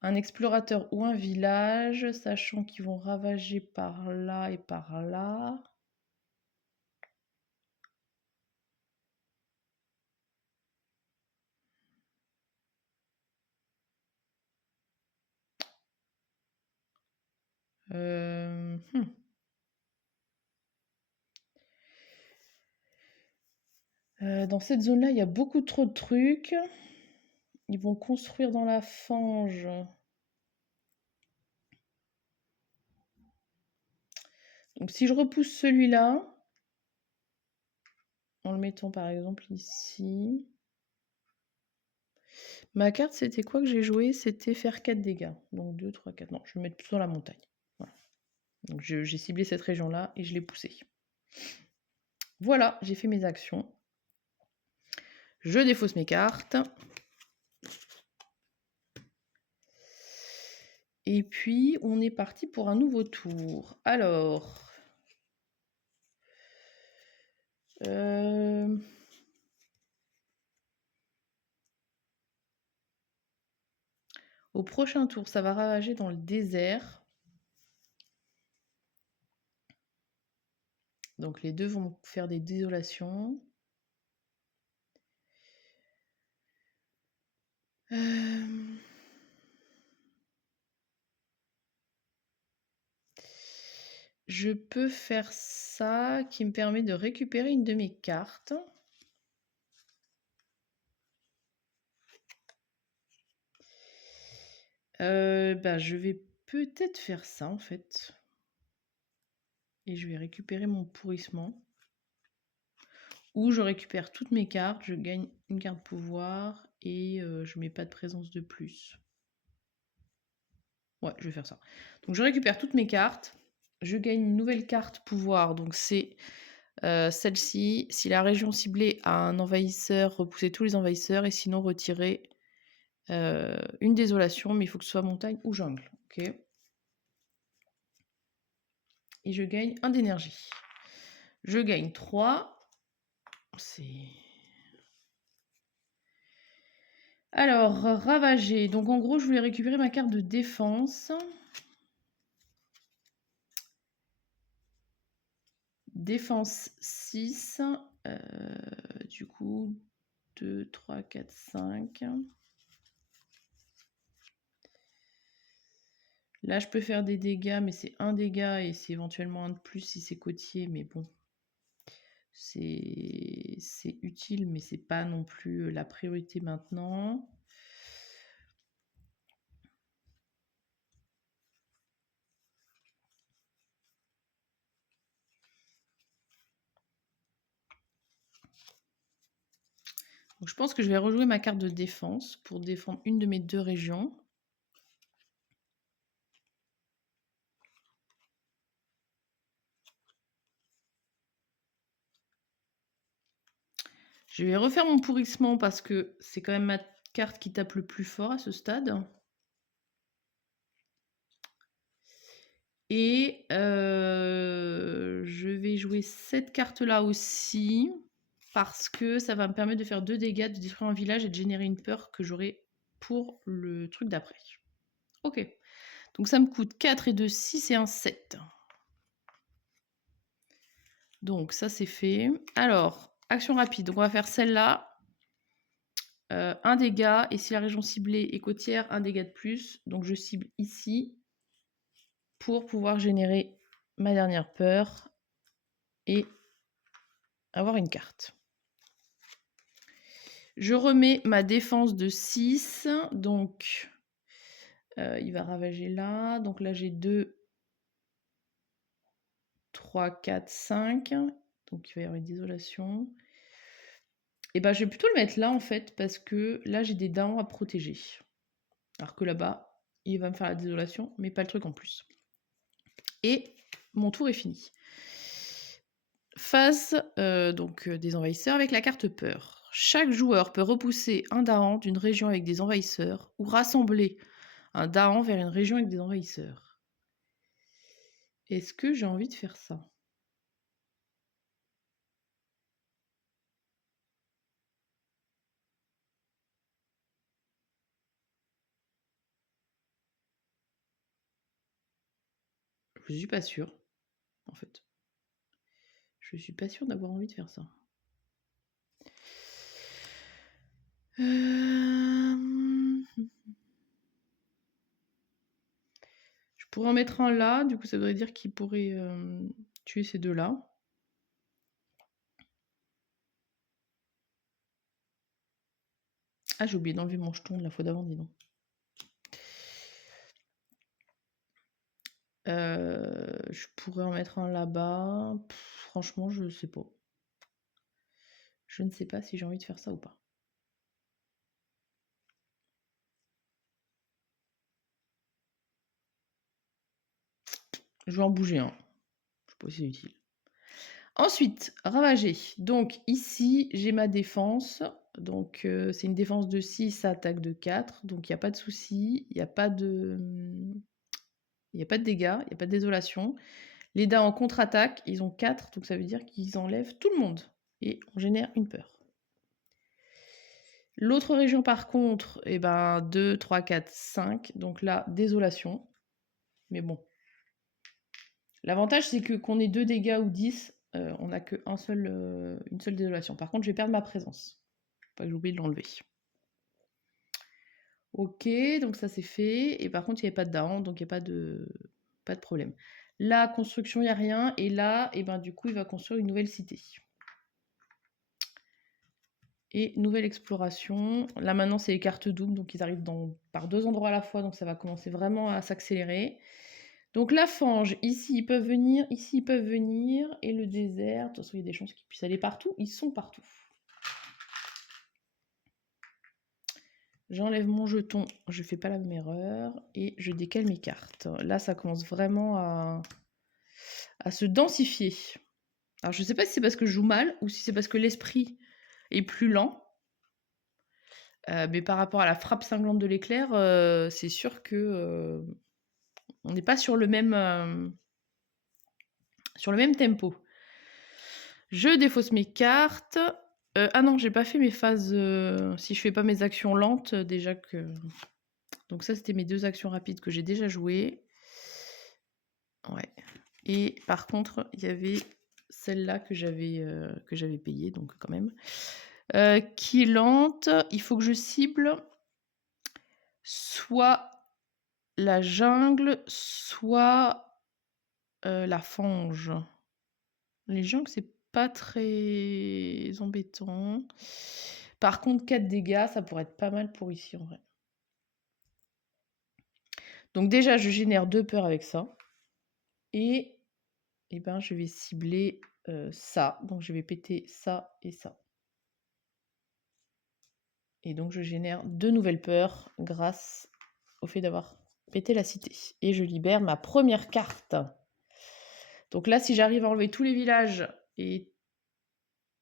un explorateur ou un village, sachant qu'ils vont ravager par là et par là. Dans cette zone-là, il y a beaucoup trop de trucs. Ils vont construire dans la fange. Donc si je repousse celui-là, en le mettant par exemple ici. Ma carte, c'était quoi que j'ai joué? C'était faire 4 dégâts. Donc 2, 3, 4. Non, je vais mettre plutôt la montagne. Voilà. Donc j'ai ciblé cette région-là et je l'ai poussée. Voilà, j'ai fait mes actions. Je défausse mes cartes. Et puis, on est parti pour un nouveau tour. Alors... Au prochain tour, ça va ravager dans le désert. Donc les deux vont faire des désolations. Je peux faire ça qui me permet de récupérer une de mes cartes. Je vais peut-être faire ça en fait. Et je vais récupérer mon pourrissement. Ou je récupère toutes mes cartes, je gagne une carte pouvoir et je mets pas de présence de plus. Ouais, je vais faire ça. Donc je récupère toutes mes cartes. Je gagne une nouvelle carte pouvoir. Donc c'est celle-ci. Si la région ciblée a un envahisseur, repoussez tous les envahisseurs et sinon retirez une désolation. Mais il faut que ce soit montagne ou jungle. Ok. et je gagne 1 d'énergie. Je gagne 3. Alors, ravager. Donc en gros, je voulais récupérer ma carte de défense. Défense 6. Du coup, 2, 3, 4, 5. Là, je peux faire des dégâts, mais c'est un dégât et c'est éventuellement un de plus si c'est côtier, mais bon. C'est utile, mais c'est pas non plus la priorité maintenant. Donc, je pense que je vais rejouer ma carte de défense pour défendre une de mes 2 régions. Je vais refaire mon pourrissement parce que c'est quand même ma carte qui tape le plus fort à ce stade. Et je vais jouer cette carte-là aussi parce que ça va me permettre de faire 2 dégâts, de détruire un village et de générer une peur que j'aurai pour le truc d'après. Ok. Donc ça me coûte 4 et 2, 6 et un 7. Donc ça c'est fait. Alors, action rapide. Donc on va faire celle-là. 1 dégât. Et si la région ciblée est côtière, 1 dégât de plus. Donc je cible ici pour pouvoir générer ma dernière peur et avoir une carte. Je remets ma défense de 6. Donc il va ravager là. Donc là j'ai 2, 3, 4, 5. Donc il va y avoir une désolation. Et ben je vais plutôt le mettre là en fait parce que là j'ai des dents à protéger. Alors que là-bas, il va me faire la désolation, mais pas le truc en plus. Et mon tour est fini. Phase des envahisseurs avec la carte peur. Chaque joueur peut repousser un Dahan d'une région avec des envahisseurs ou rassembler un Dahan vers une région avec des envahisseurs. Est-ce que j'ai envie de faire ça? Je suis pas sûre, en fait. Je suis pas sûre d'avoir envie de faire ça. Je pourrais en mettre un là, du coup ça voudrait dire qu'il pourrait tuer ces deux-là. Ah, j'ai oublié d'enlever mon jeton de la fois d'avant, dis donc. Je pourrais en mettre un là-bas. Franchement, je sais pas. Je ne sais pas si j'ai envie de faire ça ou pas. Je vais en bouger un. Je sais pas si c'est utile. Ensuite, ravager. Donc ici, j'ai ma défense. Donc c'est une défense de 6, attaque de 4. Donc il n'y a pas de souci. Il n'y a pas de... Il n'y a pas de dégâts, il n'y a pas de désolation. Les dés en contre-attaque, ils ont 4, donc ça veut dire qu'ils enlèvent tout le monde. Et on génère une peur. L'autre région, par contre, 2, 3, 4, 5. Donc là, désolation. Mais bon. L'avantage, c'est que qu'on ait 2 dégâts ou 10, on n'a qu'une seule désolation. Par contre, je vais perdre ma présence. Faut pas que j'oublie de l'enlever. Ok, donc ça c'est fait. Et par contre, il n'y avait pas de down, donc il n'y a pas de problème. Là, construction, il n'y a rien. Et là, du coup, il va construire une nouvelle cité. Et nouvelle exploration. Là, maintenant, c'est les cartes doubles, donc ils arrivent par 2 endroits à la fois, donc ça va commencer vraiment à s'accélérer. Donc la fange, ici, ils peuvent venir, ici, ils peuvent venir. Et le désert, de toute façon, il y a des chances qu'ils puissent aller partout. Ils sont partout. J'enlève mon jeton, je fais pas la même erreur. Et je décale mes cartes. Là, ça commence vraiment à se densifier. Alors, je sais pas si c'est parce que je joue mal ou si c'est parce que l'esprit est plus lent. Mais par rapport à la frappe cinglante de l'éclair, c'est sûr que on n'est pas sur le même Sur le même tempo. Je défausse mes cartes. Ah non, j'ai pas fait mes phases, si je fais pas mes actions lentes, déjà que donc ça, c'était mes 2 actions rapides que j'ai déjà jouées. Ouais et par contre, il y avait celle-là que j'avais payée, donc quand même. Qui est lente, il faut que je cible soit la jungle, soit, la fange. Les jungles, c'est pas très embêtant. Par contre, 4 dégâts, ça pourrait être pas mal pour ici, en vrai. Donc déjà, je génère 2 peurs avec ça et ben, je vais cibler, ça. Donc je vais péter ça et ça. Et donc je génère 2 nouvelles peurs grâce au fait d'avoir pété la cité et je libère ma première carte. Donc là, si j'arrive à enlever tous les villages et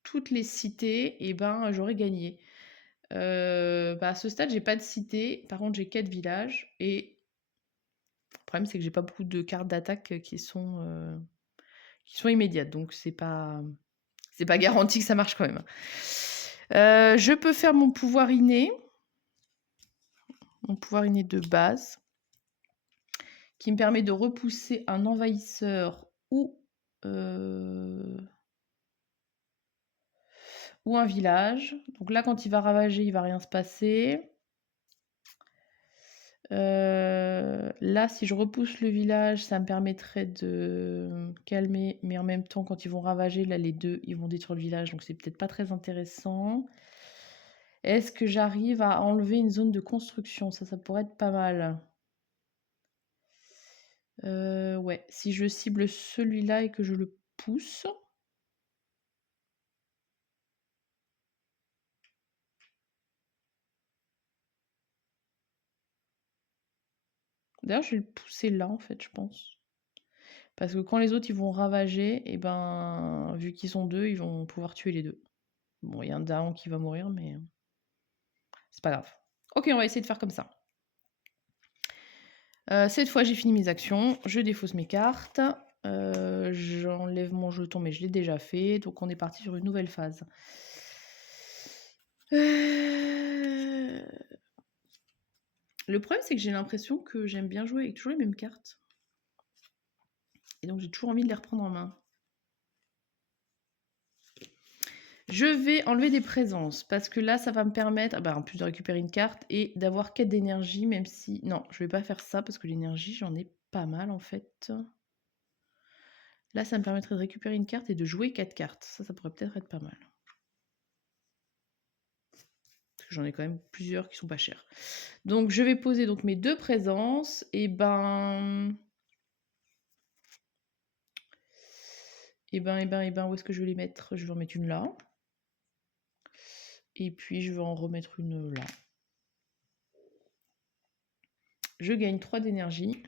toutes les cités et ben, j'aurais gagné. À ce stade, j'ai pas de cité. Par contre, j'ai 4 villages et le problème, c'est que j'ai pas beaucoup de cartes d'attaque, qui sont immédiates. Donc c'est pas garanti que ça marche quand même. Je peux faire mon pouvoir inné de base, qui me permet de repousser un envahisseur ou un village. Donc là, quand il va ravager, il va rien se passer. Là, si je repousse le village, ça me permettrait de calmer, mais en même temps, quand ils vont ravager, là, les 2, ils vont détruire le village, donc c'est peut-être pas très intéressant. Est-ce que j'arrive à enlever une zone de construction? Ça pourrait être pas mal. Ouais, si je cible celui-là et que je le pousse. D'ailleurs, je vais le pousser là, en fait, je pense. Parce que quand les autres, ils vont ravager, et ben, vu qu'ils sont 2, ils vont pouvoir tuer les 2. Bon, il y a un daron qui va mourir, mais c'est pas grave. Ok, on va essayer de faire comme ça. Cette fois, j'ai fini mes actions. Je défausse mes cartes. J'enlève mon jeton, mais je l'ai déjà fait. Donc, on est parti sur une nouvelle phase. Le problème, c'est que j'ai l'impression que j'aime bien jouer avec toujours les mêmes cartes. Et donc, j'ai toujours envie de les reprendre en main. Je vais enlever des présences parce que là, ça va me permettre, en plus de récupérer une carte et d'avoir 4 d'énergie, même si... Non, je vais pas faire ça parce que l'énergie, j'en ai pas mal en fait. Là, ça me permettrait de récupérer une carte et de jouer 4 cartes. Ça pourrait peut-être être pas mal. Parce que j'en ai quand même plusieurs qui sont pas chers. Donc, je vais poser donc mes 2 présences. Et ben, où est-ce que je vais les mettre? Je vais en mettre une là. Et puis, je vais en remettre une là. Je gagne 3 d'énergie.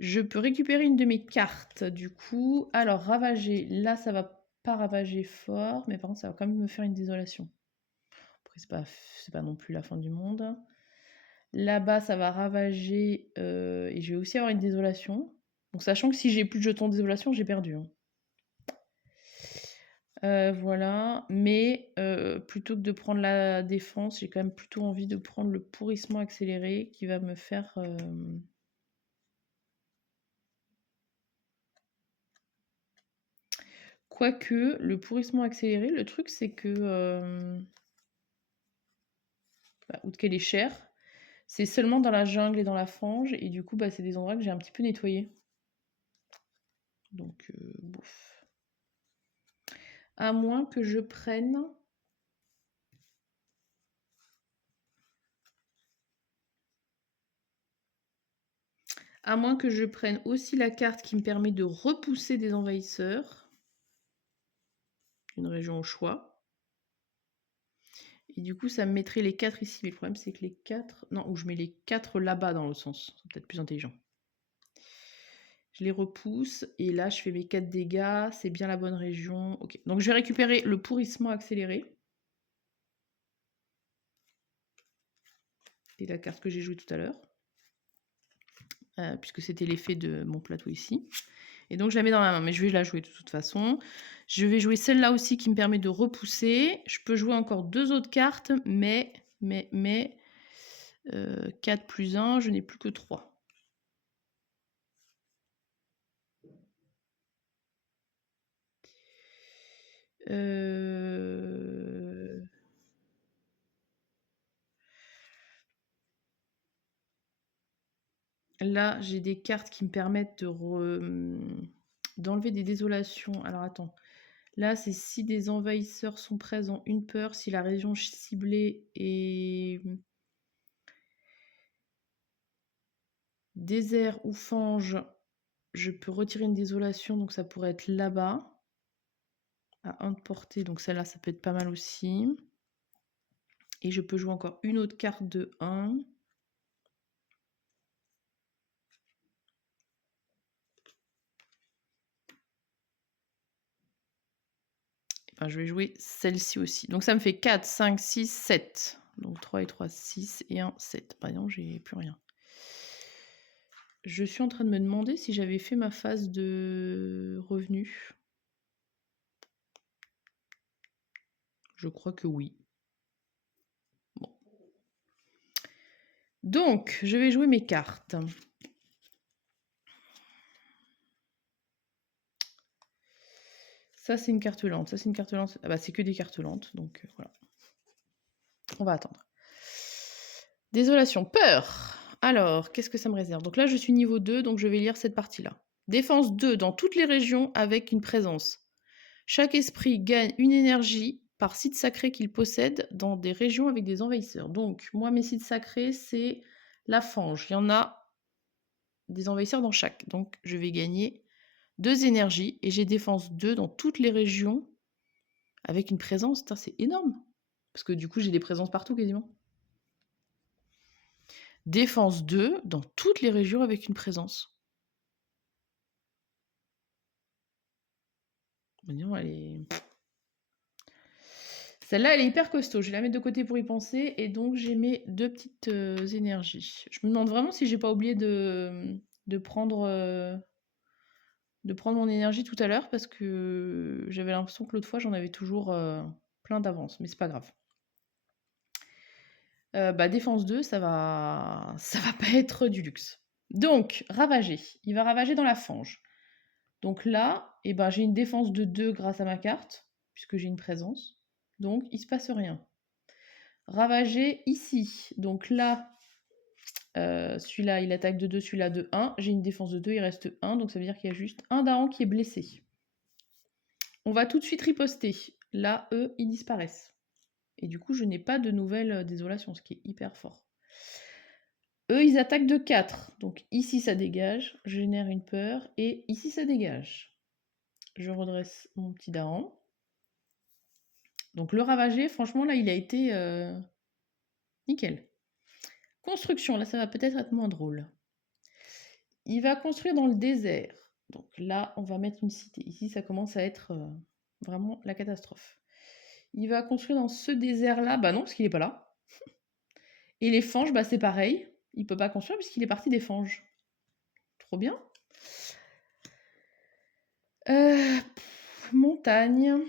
Je peux récupérer une de mes cartes, du coup. Alors, ravager. Là, ça va pas ravager fort. Mais par contre, ça va quand même me faire une désolation. Après, c'est pas non plus la fin du monde. Là-bas, ça va ravager. Et je vais aussi avoir une désolation. Donc, sachant que si j'ai plus de jetons de désolation, j'ai perdu. Hein. Voilà. Mais plutôt que de prendre la défense, j'ai quand même plutôt envie de prendre le pourrissement accéléré qui va me faire... Quoique, le pourrissement accéléré, le truc, c'est que... outre qu'elle est chère, c'est seulement dans la jungle et dans la fange. Et du coup, c'est des endroits que j'ai un petit peu nettoyés. Donc, bouf. À moins que je prenne... À moins que je prenne aussi la carte qui me permet de repousser des envahisseurs. Une région au choix. Et du coup, ça me mettrait les 4 ici. Mais le problème, c'est que les 4... Non, ou je mets les 4 là-bas dans l'autre sens. C'est peut-être plus intelligent. Je les repousse. Et là, je fais mes 4 dégâts. C'est bien la bonne région. Ok. Donc, je vais récupérer le pourrissement accéléré. Et la carte que j'ai jouée tout à l'heure. Puisque c'était l'effet de mon plateau ici. Et donc je la mets dans la main, mais je vais la jouer de toute façon. Je vais jouer celle-là aussi qui me permet de repousser. Je peux jouer encore 2 autres cartes, mais 4 plus 1, je n'ai plus que 3. Là, j'ai des cartes qui me permettent d'enlever des désolations. Alors attends. Là, c'est si des envahisseurs sont présents, une peur, si la région ciblée est désert ou fange, je peux retirer une désolation, donc ça pourrait être là-bas, à 1 de portée, donc celle-là, ça peut être pas mal aussi. Et je peux jouer encore une autre carte de 1. Enfin, je vais jouer celle-ci aussi. Donc ça me fait 4, 5, 6, 7. Donc 3 et 3, 6 et 1, 7. Bah non, j'ai plus rien. Je suis en train de me demander si j'avais fait ma phase de revenu. Je crois que oui. Bon. Donc, je vais jouer mes cartes. Ça, c'est une carte lente. Ça, c'est une carte lente. Ah bah, c'est que des cartes lentes. Donc, voilà. On va attendre. Désolation. Peur. Alors, qu'est-ce que ça me réserve? Donc là, je suis niveau 2, donc je vais lire cette partie-là. Défense 2 dans toutes les régions avec une présence. Chaque esprit gagne une énergie par site sacré qu'il possède dans des régions avec des envahisseurs. Donc, moi, mes sites sacrés, c'est la fange. Il y en a des envahisseurs dans chaque. Donc, je vais gagner 2 énergies et j'ai défense 2 dans toutes les régions avec une présence. C'est énorme. Parce que du coup, j'ai des présences partout quasiment. Défense 2 dans toutes les régions avec une présence. Elle est... Celle-là, elle est hyper costaud. Je vais la mettre de côté pour y penser. Et donc, j'ai mes 2 petites énergies. Je me demande vraiment si j'ai pas oublié de prendre mon énergie tout à l'heure. Parce que j'avais l'impression que l'autre fois, j'en avais toujours plein d'avance. Mais c'est pas grave. Défense 2, ça va pas être du luxe. Donc, ravager. Il va ravager dans la fange. Donc là, j'ai une défense de 2 grâce à ma carte, puisque j'ai une présence. Donc, il se passe rien. Ravager ici. Donc là, celui-là, il attaque de 2, celui-là de 1. J'ai une défense de 2, il reste 1. Donc ça veut dire qu'il y a juste un daron qui est blessé. On va tout de suite riposter. Là, eux, ils disparaissent. Et du coup, je n'ai pas de nouvelles désolations, ce qui est hyper fort. Eux, ils attaquent de 4. Donc ici, ça dégage. Je génère une peur. Et ici, ça dégage. Je redresse mon petit daron. Donc le ravager, franchement, là, il a été nickel. Construction, là, ça va peut-être être moins drôle. Il va construire dans le désert. Donc là, on va mettre une cité. Ici, ça commence à être vraiment la catastrophe. Il va construire dans ce désert-là. Bah non, parce qu'il n'est pas là. Et les fanges, c'est pareil. Il ne peut pas construire puisqu'il est parti des fanges. Trop bien. Montagne.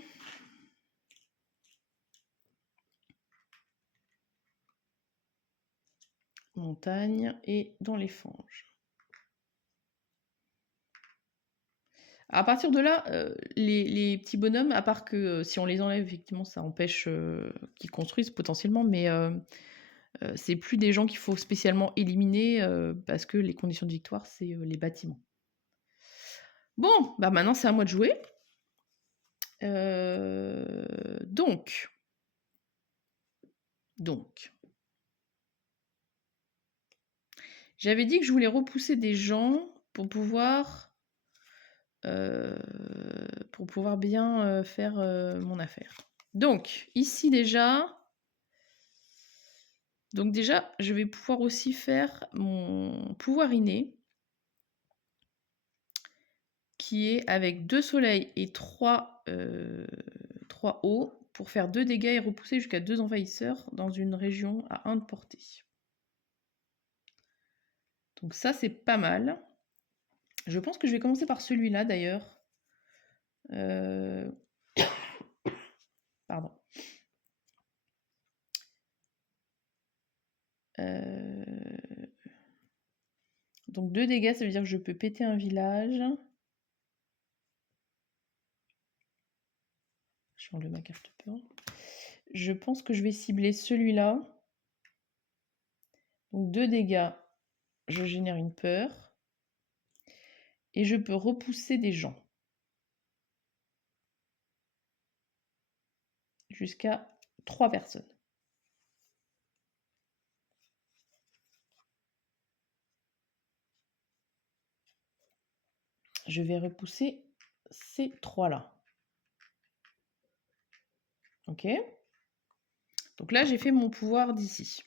Montagne et dans les fanges. À partir de là, les petits bonhommes, à part que si on les enlève, effectivement, ça empêche qu'ils construisent potentiellement, mais c'est plus des gens qu'il faut spécialement éliminer parce que les conditions de victoire, c'est les bâtiments. Bon, maintenant c'est à moi de jouer. Donc, j'avais dit que je voulais repousser des gens pour pouvoir bien faire mon affaire. Donc, ici déjà, je vais pouvoir aussi faire mon pouvoir inné, qui est avec 2 soleils et 3 hauts, pour faire 2 dégâts et repousser jusqu'à 2 envahisseurs dans une région à 1 de portée. Donc ça, c'est pas mal. Je pense que je vais commencer par celui-là d'ailleurs. Heu, pardon. Donc 2 dégâts, ça veut dire que je peux péter un village. Je vais enlever ma carte peur. Je pense que je vais cibler celui-là. Donc 2 dégâts, je génère une peur. Et je peux repousser des gens. Jusqu'à 3 personnes. Je vais repousser ces 3-là. Ok. Donc là, j'ai fait mon pouvoir d'ici.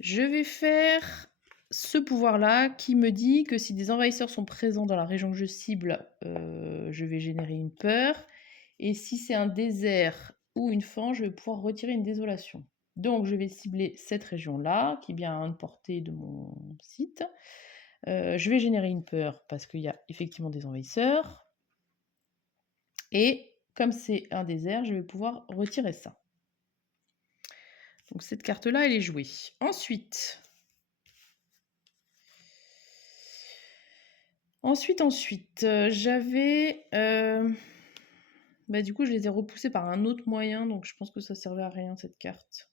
Je vais faire ce pouvoir-là qui me dit que si des envahisseurs sont présents dans la région que je cible, je vais générer une peur. Et si c'est un désert ou une fange, je vais pouvoir retirer une désolation. Donc je vais cibler cette région-là, qui est bien à une portée de mon site. Je vais générer une peur parce qu'il y a effectivement des envahisseurs. Et comme c'est un désert, je vais pouvoir retirer ça. Donc cette carte-là, elle est jouée. Ensuite, j'avais... du coup, je les ai repoussés par un autre moyen, donc je pense que ça servait à rien, cette carte.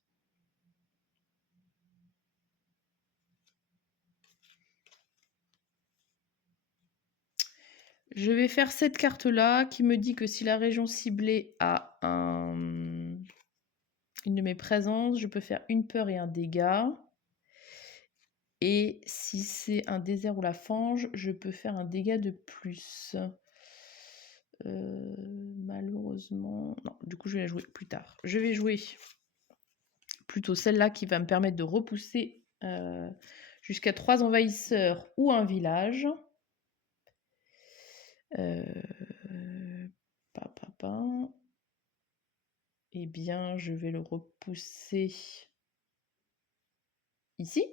Je vais faire cette carte-là qui me dit que si la région ciblée a une de mes présences, je peux faire une peur et un dégât. Et si c'est un désert ou la fange, je peux faire un dégât de plus. Malheureusement... Non, du coup, je vais la jouer plus tard. Je vais jouer plutôt celle-là qui va me permettre de repousser jusqu'à 3 envahisseurs ou un village. Eh bien, je vais le repousser ici.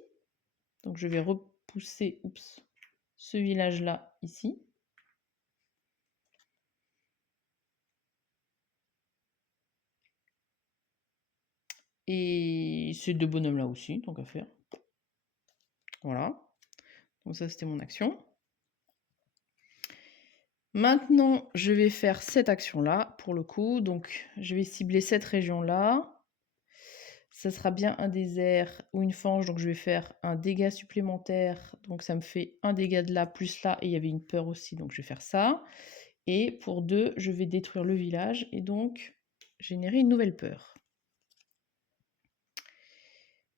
Donc, je vais repousser ce village-là ici. Et ces 2 bonhommes-là aussi, donc à faire. Voilà. Donc ça, c'était mon action. Maintenant, je vais faire cette action-là, pour le coup. Donc, je vais cibler cette région-là. Ça sera bien un désert ou une fange, donc je vais faire un dégât supplémentaire. Donc, ça me fait un dégât de là, plus là, et il y avait une peur aussi, donc je vais faire ça. Et pour 2, je vais détruire le village, et donc générer une nouvelle peur.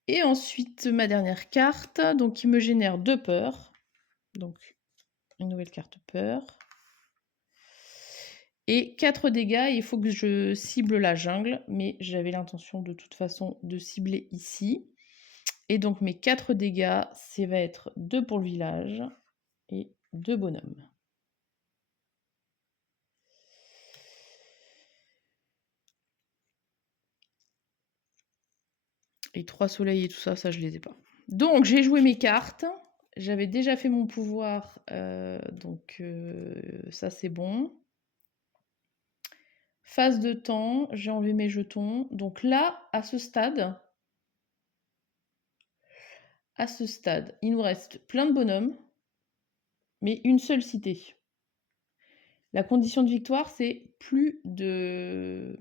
Et ensuite, ma dernière carte, donc qui me génère 2 peurs. Donc, une nouvelle carte peur. Et 4 dégâts, il faut que je cible la jungle, mais j'avais l'intention de toute façon de cibler ici. Et donc mes 4 dégâts, ça va être 2 pour le village et 2 bonhommes. Et 3 soleils et tout ça, ça je les ai pas. Donc j'ai joué mes cartes. J'avais déjà fait mon pouvoir, donc ça c'est bon. Phase de temps, j'ai enlevé mes jetons. Donc là, à ce stade, il nous reste plein de bonhommes, mais une seule cité. La condition de victoire, c'est plus de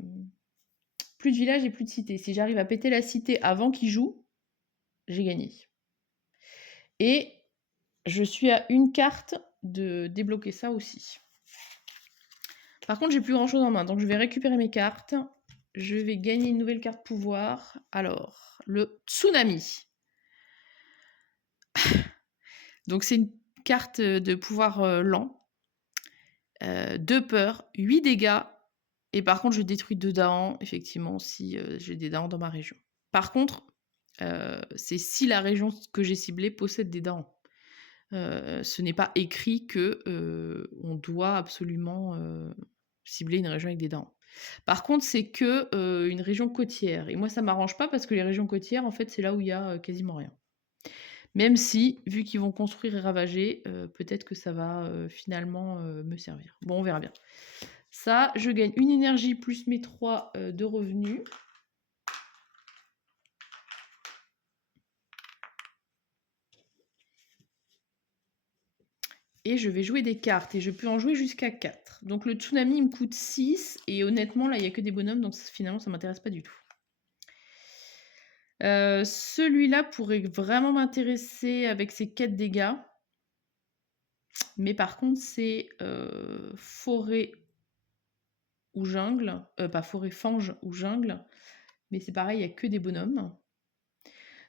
village et plus de cité. Si j'arrive à péter la cité avant qu'il joue, j'ai gagné. Et je suis à une carte de débloquer ça aussi. Par contre, j'ai plus grand chose en main, donc je vais récupérer mes cartes. Je vais gagner une nouvelle carte pouvoir. Alors, le tsunami. Donc c'est une carte de pouvoir lent. 2 peurs, 8 dégâts. Et par contre, je détruis 2 Daans, effectivement, si j'ai des Daans dans ma région. Par contre, c'est si la région que j'ai ciblée possède des Daans. Ce n'est pas écrit que on doit absolument cibler une région avec des Daans. Par contre, c'est que une région côtière. Et moi, ça m'arrange pas parce que les régions côtières, en fait, c'est là où il y a quasiment rien. Même si, vu qu'ils vont construire et ravager, peut-être que ça va, finalement, me servir. Bon, on verra bien. Ça, je gagne une énergie plus mes 3 de revenus. Et je vais jouer des cartes et je peux en jouer jusqu'à 4. Donc le tsunami, il me coûte 6 et honnêtement, là, il y a que des bonhommes, donc finalement, ça m'intéresse pas du tout. Celui-là pourrait vraiment m'intéresser avec ses 4 dégâts. Mais par contre, c'est, forêt ou jungle, pas forêt, fange ou jungle, mais c'est pareil, il y a que des bonhommes.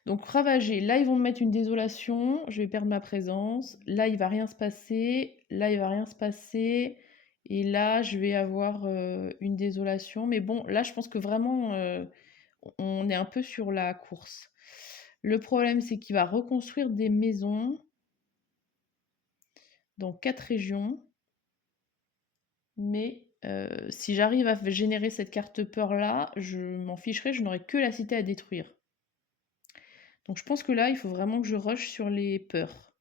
Donc ravager, là, ils vont me mettre une désolation, je vais perdre ma présence. Là, il va rien se passer, là, il va rien se passer et là, je vais avoir, une désolation. Mais bon, là, je pense que vraiment, on est un peu sur la course. Le problème, c'est qu'il va reconstruire des maisons dans 4 régions. Mais si j'arrive à générer cette carte peur-là, je m'en ficherai, je n'aurai que la cité à détruire. Donc je pense que là, il faut vraiment que je rush sur les peurs.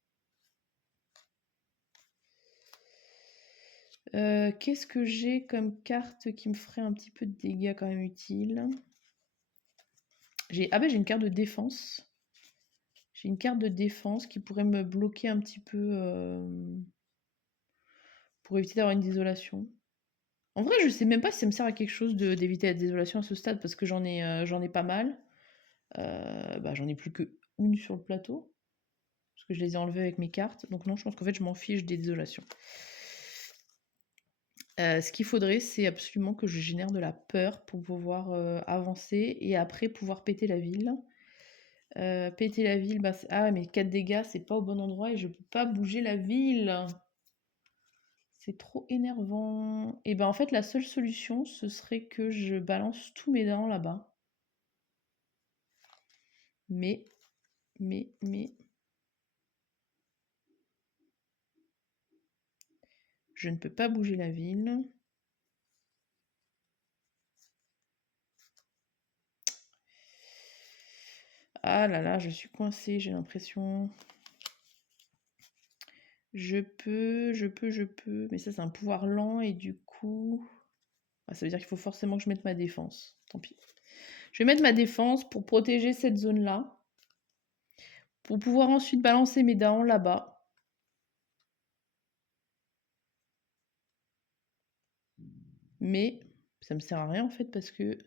Qu'est-ce que j'ai comme carte qui me ferait un petit peu de dégâts quand même utile? J'ai une carte de défense. J'ai une carte de défense qui pourrait me bloquer un petit peu pour éviter d'avoir une désolation. En vrai, je sais même pas si ça me sert à quelque chose d'éviter la désolation à ce stade parce que j'en ai pas mal. J'en ai plus qu'une sur le plateau. Parce que je les ai enlevées avec mes cartes. Donc non, je pense qu'en fait, je m'en fiche des désolations. Ce qu'il faudrait, c'est absolument que je génère de la peur pour pouvoir avancer et après pouvoir péter la ville. Péter la ville, ah, mais 4 dégâts, c'est pas au bon endroit et je peux pas bouger la ville. C'est trop énervant. Et ben en fait, la seule solution, ce serait que je balance tous mes dents là-bas. Mais. Je ne peux pas bouger la ville. Ah là là, je suis coincée, j'ai l'impression. Je peux. Mais ça, c'est un pouvoir lent et du coup. Ça veut dire qu'il faut forcément que je mette ma défense. Tant pis. Je vais mettre ma défense pour protéger cette zone-là. Pour pouvoir ensuite balancer mes dents là-bas. Mais ça me sert à rien en fait parce que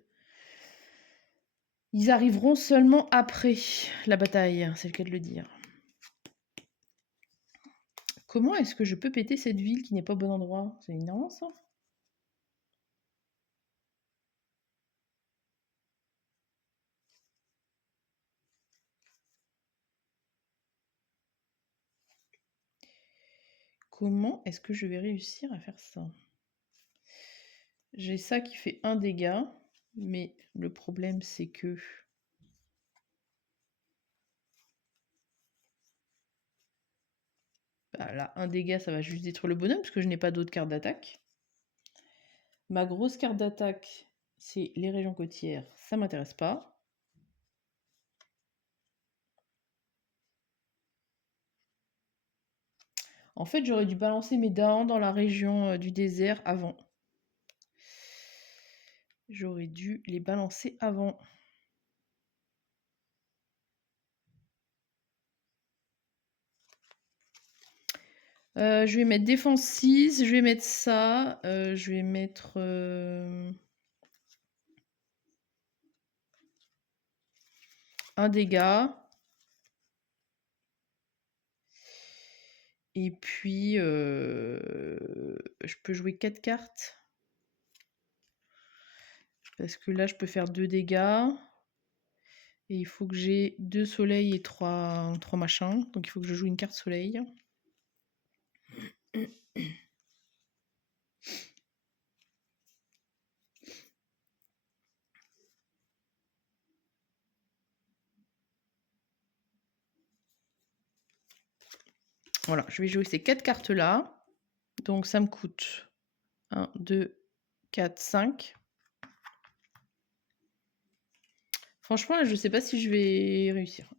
ils arriveront seulement après la bataille, c'est le cas de le dire. Comment est-ce que je peux péter cette ville qui n'est pas au bon endroit? C'est énorme ça. Comment est-ce que je vais réussir à faire ça? J'ai ça qui fait un dégât, mais le problème c'est que là, un dégât, ça va juste détruire le bonhomme parce que je n'ai pas d'autres cartes d'attaque. Ma grosse carte d'attaque, c'est les régions côtières, ça m'intéresse pas. En fait, j'aurais dû balancer mes dents dans la région du désert avant. J'aurais dû les balancer avant. Je vais mettre défense 6, je vais mettre ça, je vais mettre un dégât. Et puis, je peux jouer 4 cartes. Parce que là, je peux faire 2 dégâts. Et il faut que j'ai 2 soleils et 3 machins. Donc il faut que je joue une carte soleil. Voilà, je vais jouer ces 4 cartes-là. Donc ça me coûte 1, 2, 4, 5. Franchement, là, je sais pas si je vais réussir.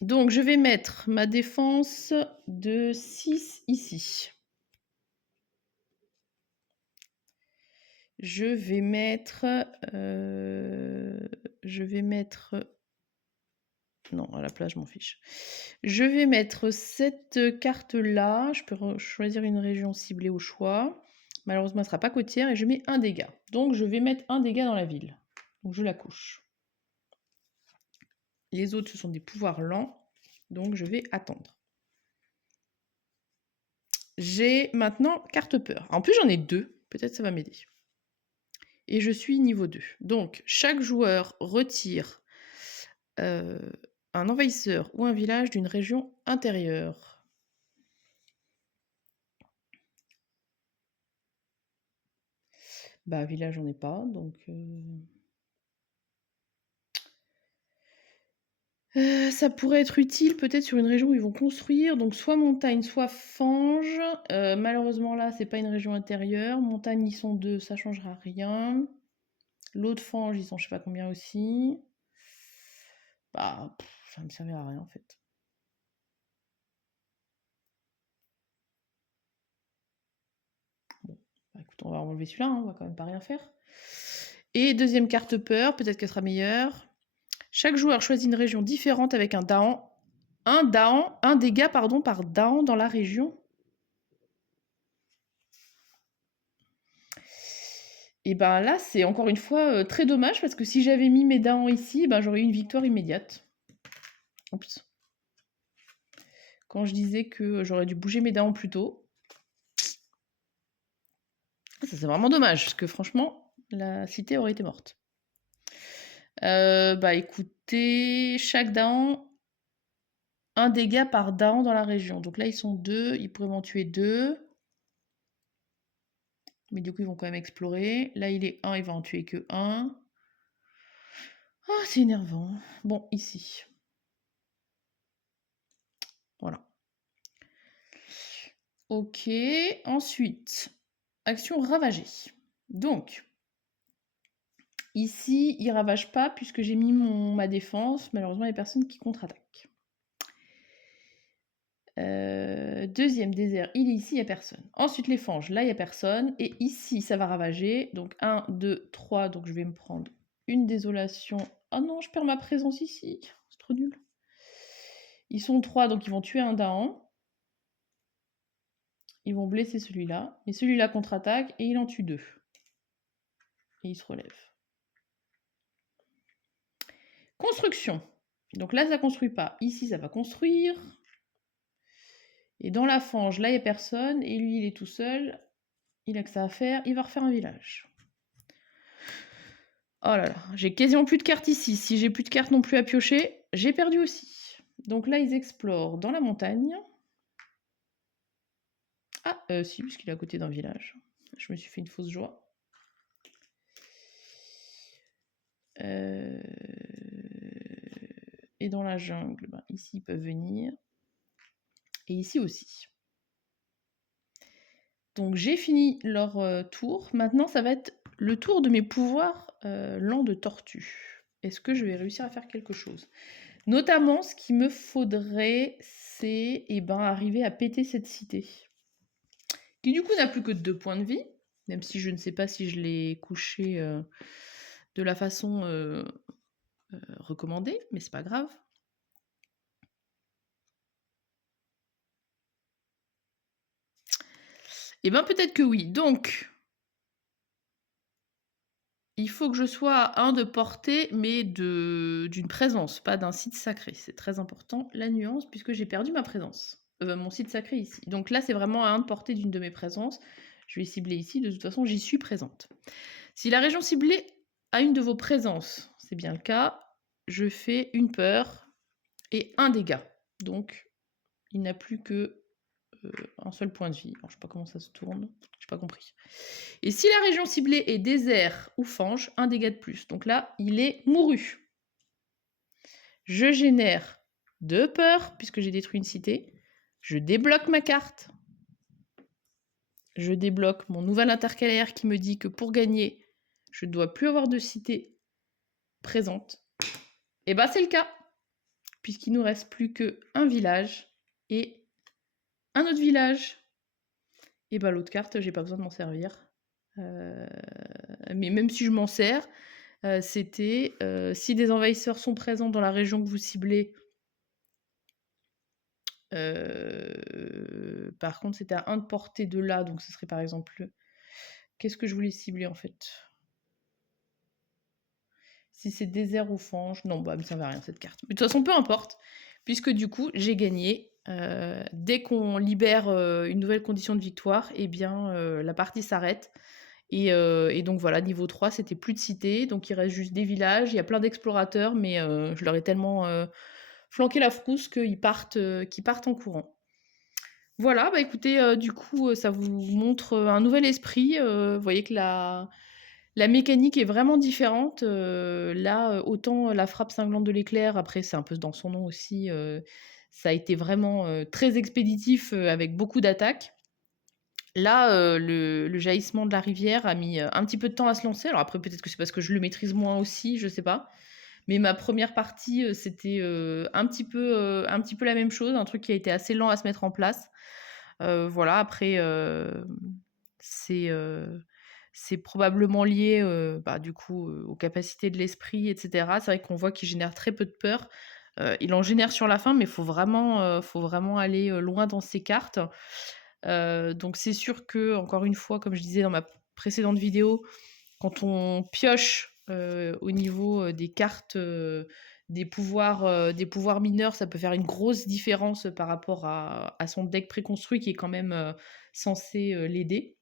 Donc je vais mettre ma défense de 6 ici. Je vais mettre, non, à la place, je m'en fiche. Je vais mettre cette carte-là. Je peux choisir une région ciblée au choix. Malheureusement, elle ne sera pas côtière et je mets un dégât. Donc, je vais mettre un dégât dans la ville. Donc, je la couche. Les autres, ce sont des pouvoirs lents. Donc, je vais attendre. J'ai maintenant carte peur. En plus, j'en ai 2. Peut-être ça va m'aider. Et je suis niveau 2. Donc, chaque joueur retire un envahisseur ou un village d'une région intérieure. Bah, village, j'en ai pas, donc... ça pourrait être utile peut-être sur une région où ils vont construire, donc soit montagne, soit fange. Malheureusement là, c'est pas une région intérieure. Montagne, ils sont 2, ça changera rien. L'autre fange, ils sont je sais pas combien aussi. Bah, ça me servira à rien en fait. Bon, bah, écoute, on va enlever celui-là, hein, on va quand même pas rien faire. Et deuxième carte peur, peut-être qu'elle sera meilleure. Chaque joueur choisit une région différente avec un dégât par daon dans la région. Et ben là, c'est encore une fois très dommage parce que si j'avais mis mes daons ici, ben j'aurais eu une victoire immédiate. Oups. Quand je disais que j'aurais dû bouger mes daons plus tôt. Ça, c'est vraiment dommage parce que franchement, la cité aurait été morte. Bah écoutez, chaque daon, un dégât par daon dans la région. Donc là, ils sont 2, ils pourraient m'en tuer 2. Mais du coup, ils vont quand même explorer. Là, il est 1, il va en tuer que 1. Ah, c'est énervant. Bon, ici. Voilà. Ok, ensuite, action ravagée. Donc, ici, il ravage pas puisque j'ai mis ma défense. Malheureusement, il y a personne qui contre-attaque. Deuxième désert, il est ici, il n'y a personne. Ensuite, les fanges, là, il n'y a personne. Et ici, ça va ravager. Donc, 1, 2, 3. Donc, je vais me prendre une désolation. Oh non, je perds ma présence ici. C'est trop nul. Ils sont 3, donc ils vont tuer un daon. Ils vont blesser celui-là. Et celui-là contre-attaque et il en tue 2. Et il se relève. Construction. Donc là, ça construit pas. Ici, ça va construire. Et dans la fange, là, il n'y a personne. Et lui, il est tout seul. Il a que ça à faire. Il va refaire un village. Oh là là, j'ai quasiment plus de cartes ici. Si j'ai plus de cartes non plus à piocher, j'ai perdu aussi. Donc là, ils explorent dans la montagne. Ah, si, puisqu'il est à côté d'un village. Je me suis fait une fausse joie. Et dans la jungle, ben, ici, ils peuvent venir. Et ici aussi. Donc j'ai fini leur tour. Maintenant, ça va être le tour de mes pouvoirs lents de tortue. Est-ce que je vais réussir à faire quelque chose? Notamment, ce qu'il me faudrait, c'est arriver à péter cette cité. Qui du coup n'a plus que 2 points de vie. Même si je ne sais pas si je l'ai couché de la façon recommandée. Mais c'est pas grave. Eh ben peut-être que oui. Donc, il faut que je sois à 1 de portée, mais d'une présence, pas d'un site sacré. C'est très important, la nuance, puisque j'ai perdu ma présence. Mon site sacré ici. Donc là, c'est vraiment à 1 de portée d'une de mes présences. Je vais cibler ici, de toute façon, j'y suis présente. Si la région ciblée a une de vos présences, c'est bien le cas, je fais une peur et 1 dégât. Donc, il n'a plus que un seul point de vie. Alors, je sais pas comment ça se tourne, j'ai pas compris. Et si la région ciblée est désert ou fange, 1 dégât de plus. Donc là, il est mouru. Je génère 2 peurs, puisque j'ai détruit une cité. Je débloque ma carte. Je débloque mon nouvel intercalaire qui me dit que pour gagner, je ne dois plus avoir de cité présente. Et bah c'est le cas. puisqu'il nous reste plus qu'un village et un autre village. Et bah, l'autre carte, j'ai pas besoin de m'en servir. Heu, mais même si je m'en sers, c'était, si des envahisseurs sont présents dans la région que vous ciblez, par contre, c'était à 1 de portée de là, donc ce serait par exemple, qu'est-ce que je voulais cibler en fait? Si c'est désert ou fange, non, bah, elle me servait à rien cette carte. Mais de toute façon, peu importe, puisque du coup, j'ai gagné. Dès qu'on libère, une nouvelle condition de victoire, et bien, la partie s'arrête et donc voilà, niveau 3, c'était plus de cité, donc il reste juste des villages. Il y a plein d'explorateurs, mais je leur ai tellement, flanqué la frousse qu'ils partent en courant. Voilà, bah, écoutez, du coup, ça vous montre, un nouvel esprit, vous voyez que la mécanique est vraiment différente, là, autant la frappe cinglante de l'éclair, après c'est un peu dans son nom aussi, ça a été vraiment, très expéditif, avec beaucoup d'attaques. Là, le jaillissement de la rivière a mis, un petit peu de temps à se lancer. Alors après peut-être que c'est parce que je le maîtrise moins aussi, je sais pas. Mais ma première partie, c'était, un petit peu la même chose, un truc qui a été assez lent à se mettre en place. Voilà, après, c'est, heu, c'est probablement lié, bah, du coup, aux capacités de l'esprit et cetera. C'est vrai qu'on voit qu'il génère très peu de peur. Il en génère sur la fin, mais faut vraiment aller, loin dans ses cartes. Donc c'est sûr que, encore une fois, comme je disais dans ma précédente vidéo, quand on pioche, au niveau, des cartes, des pouvoirs mineurs, ça peut faire une grosse différence, par rapport à son deck préconstruit qui est quand même, censé, l'aider.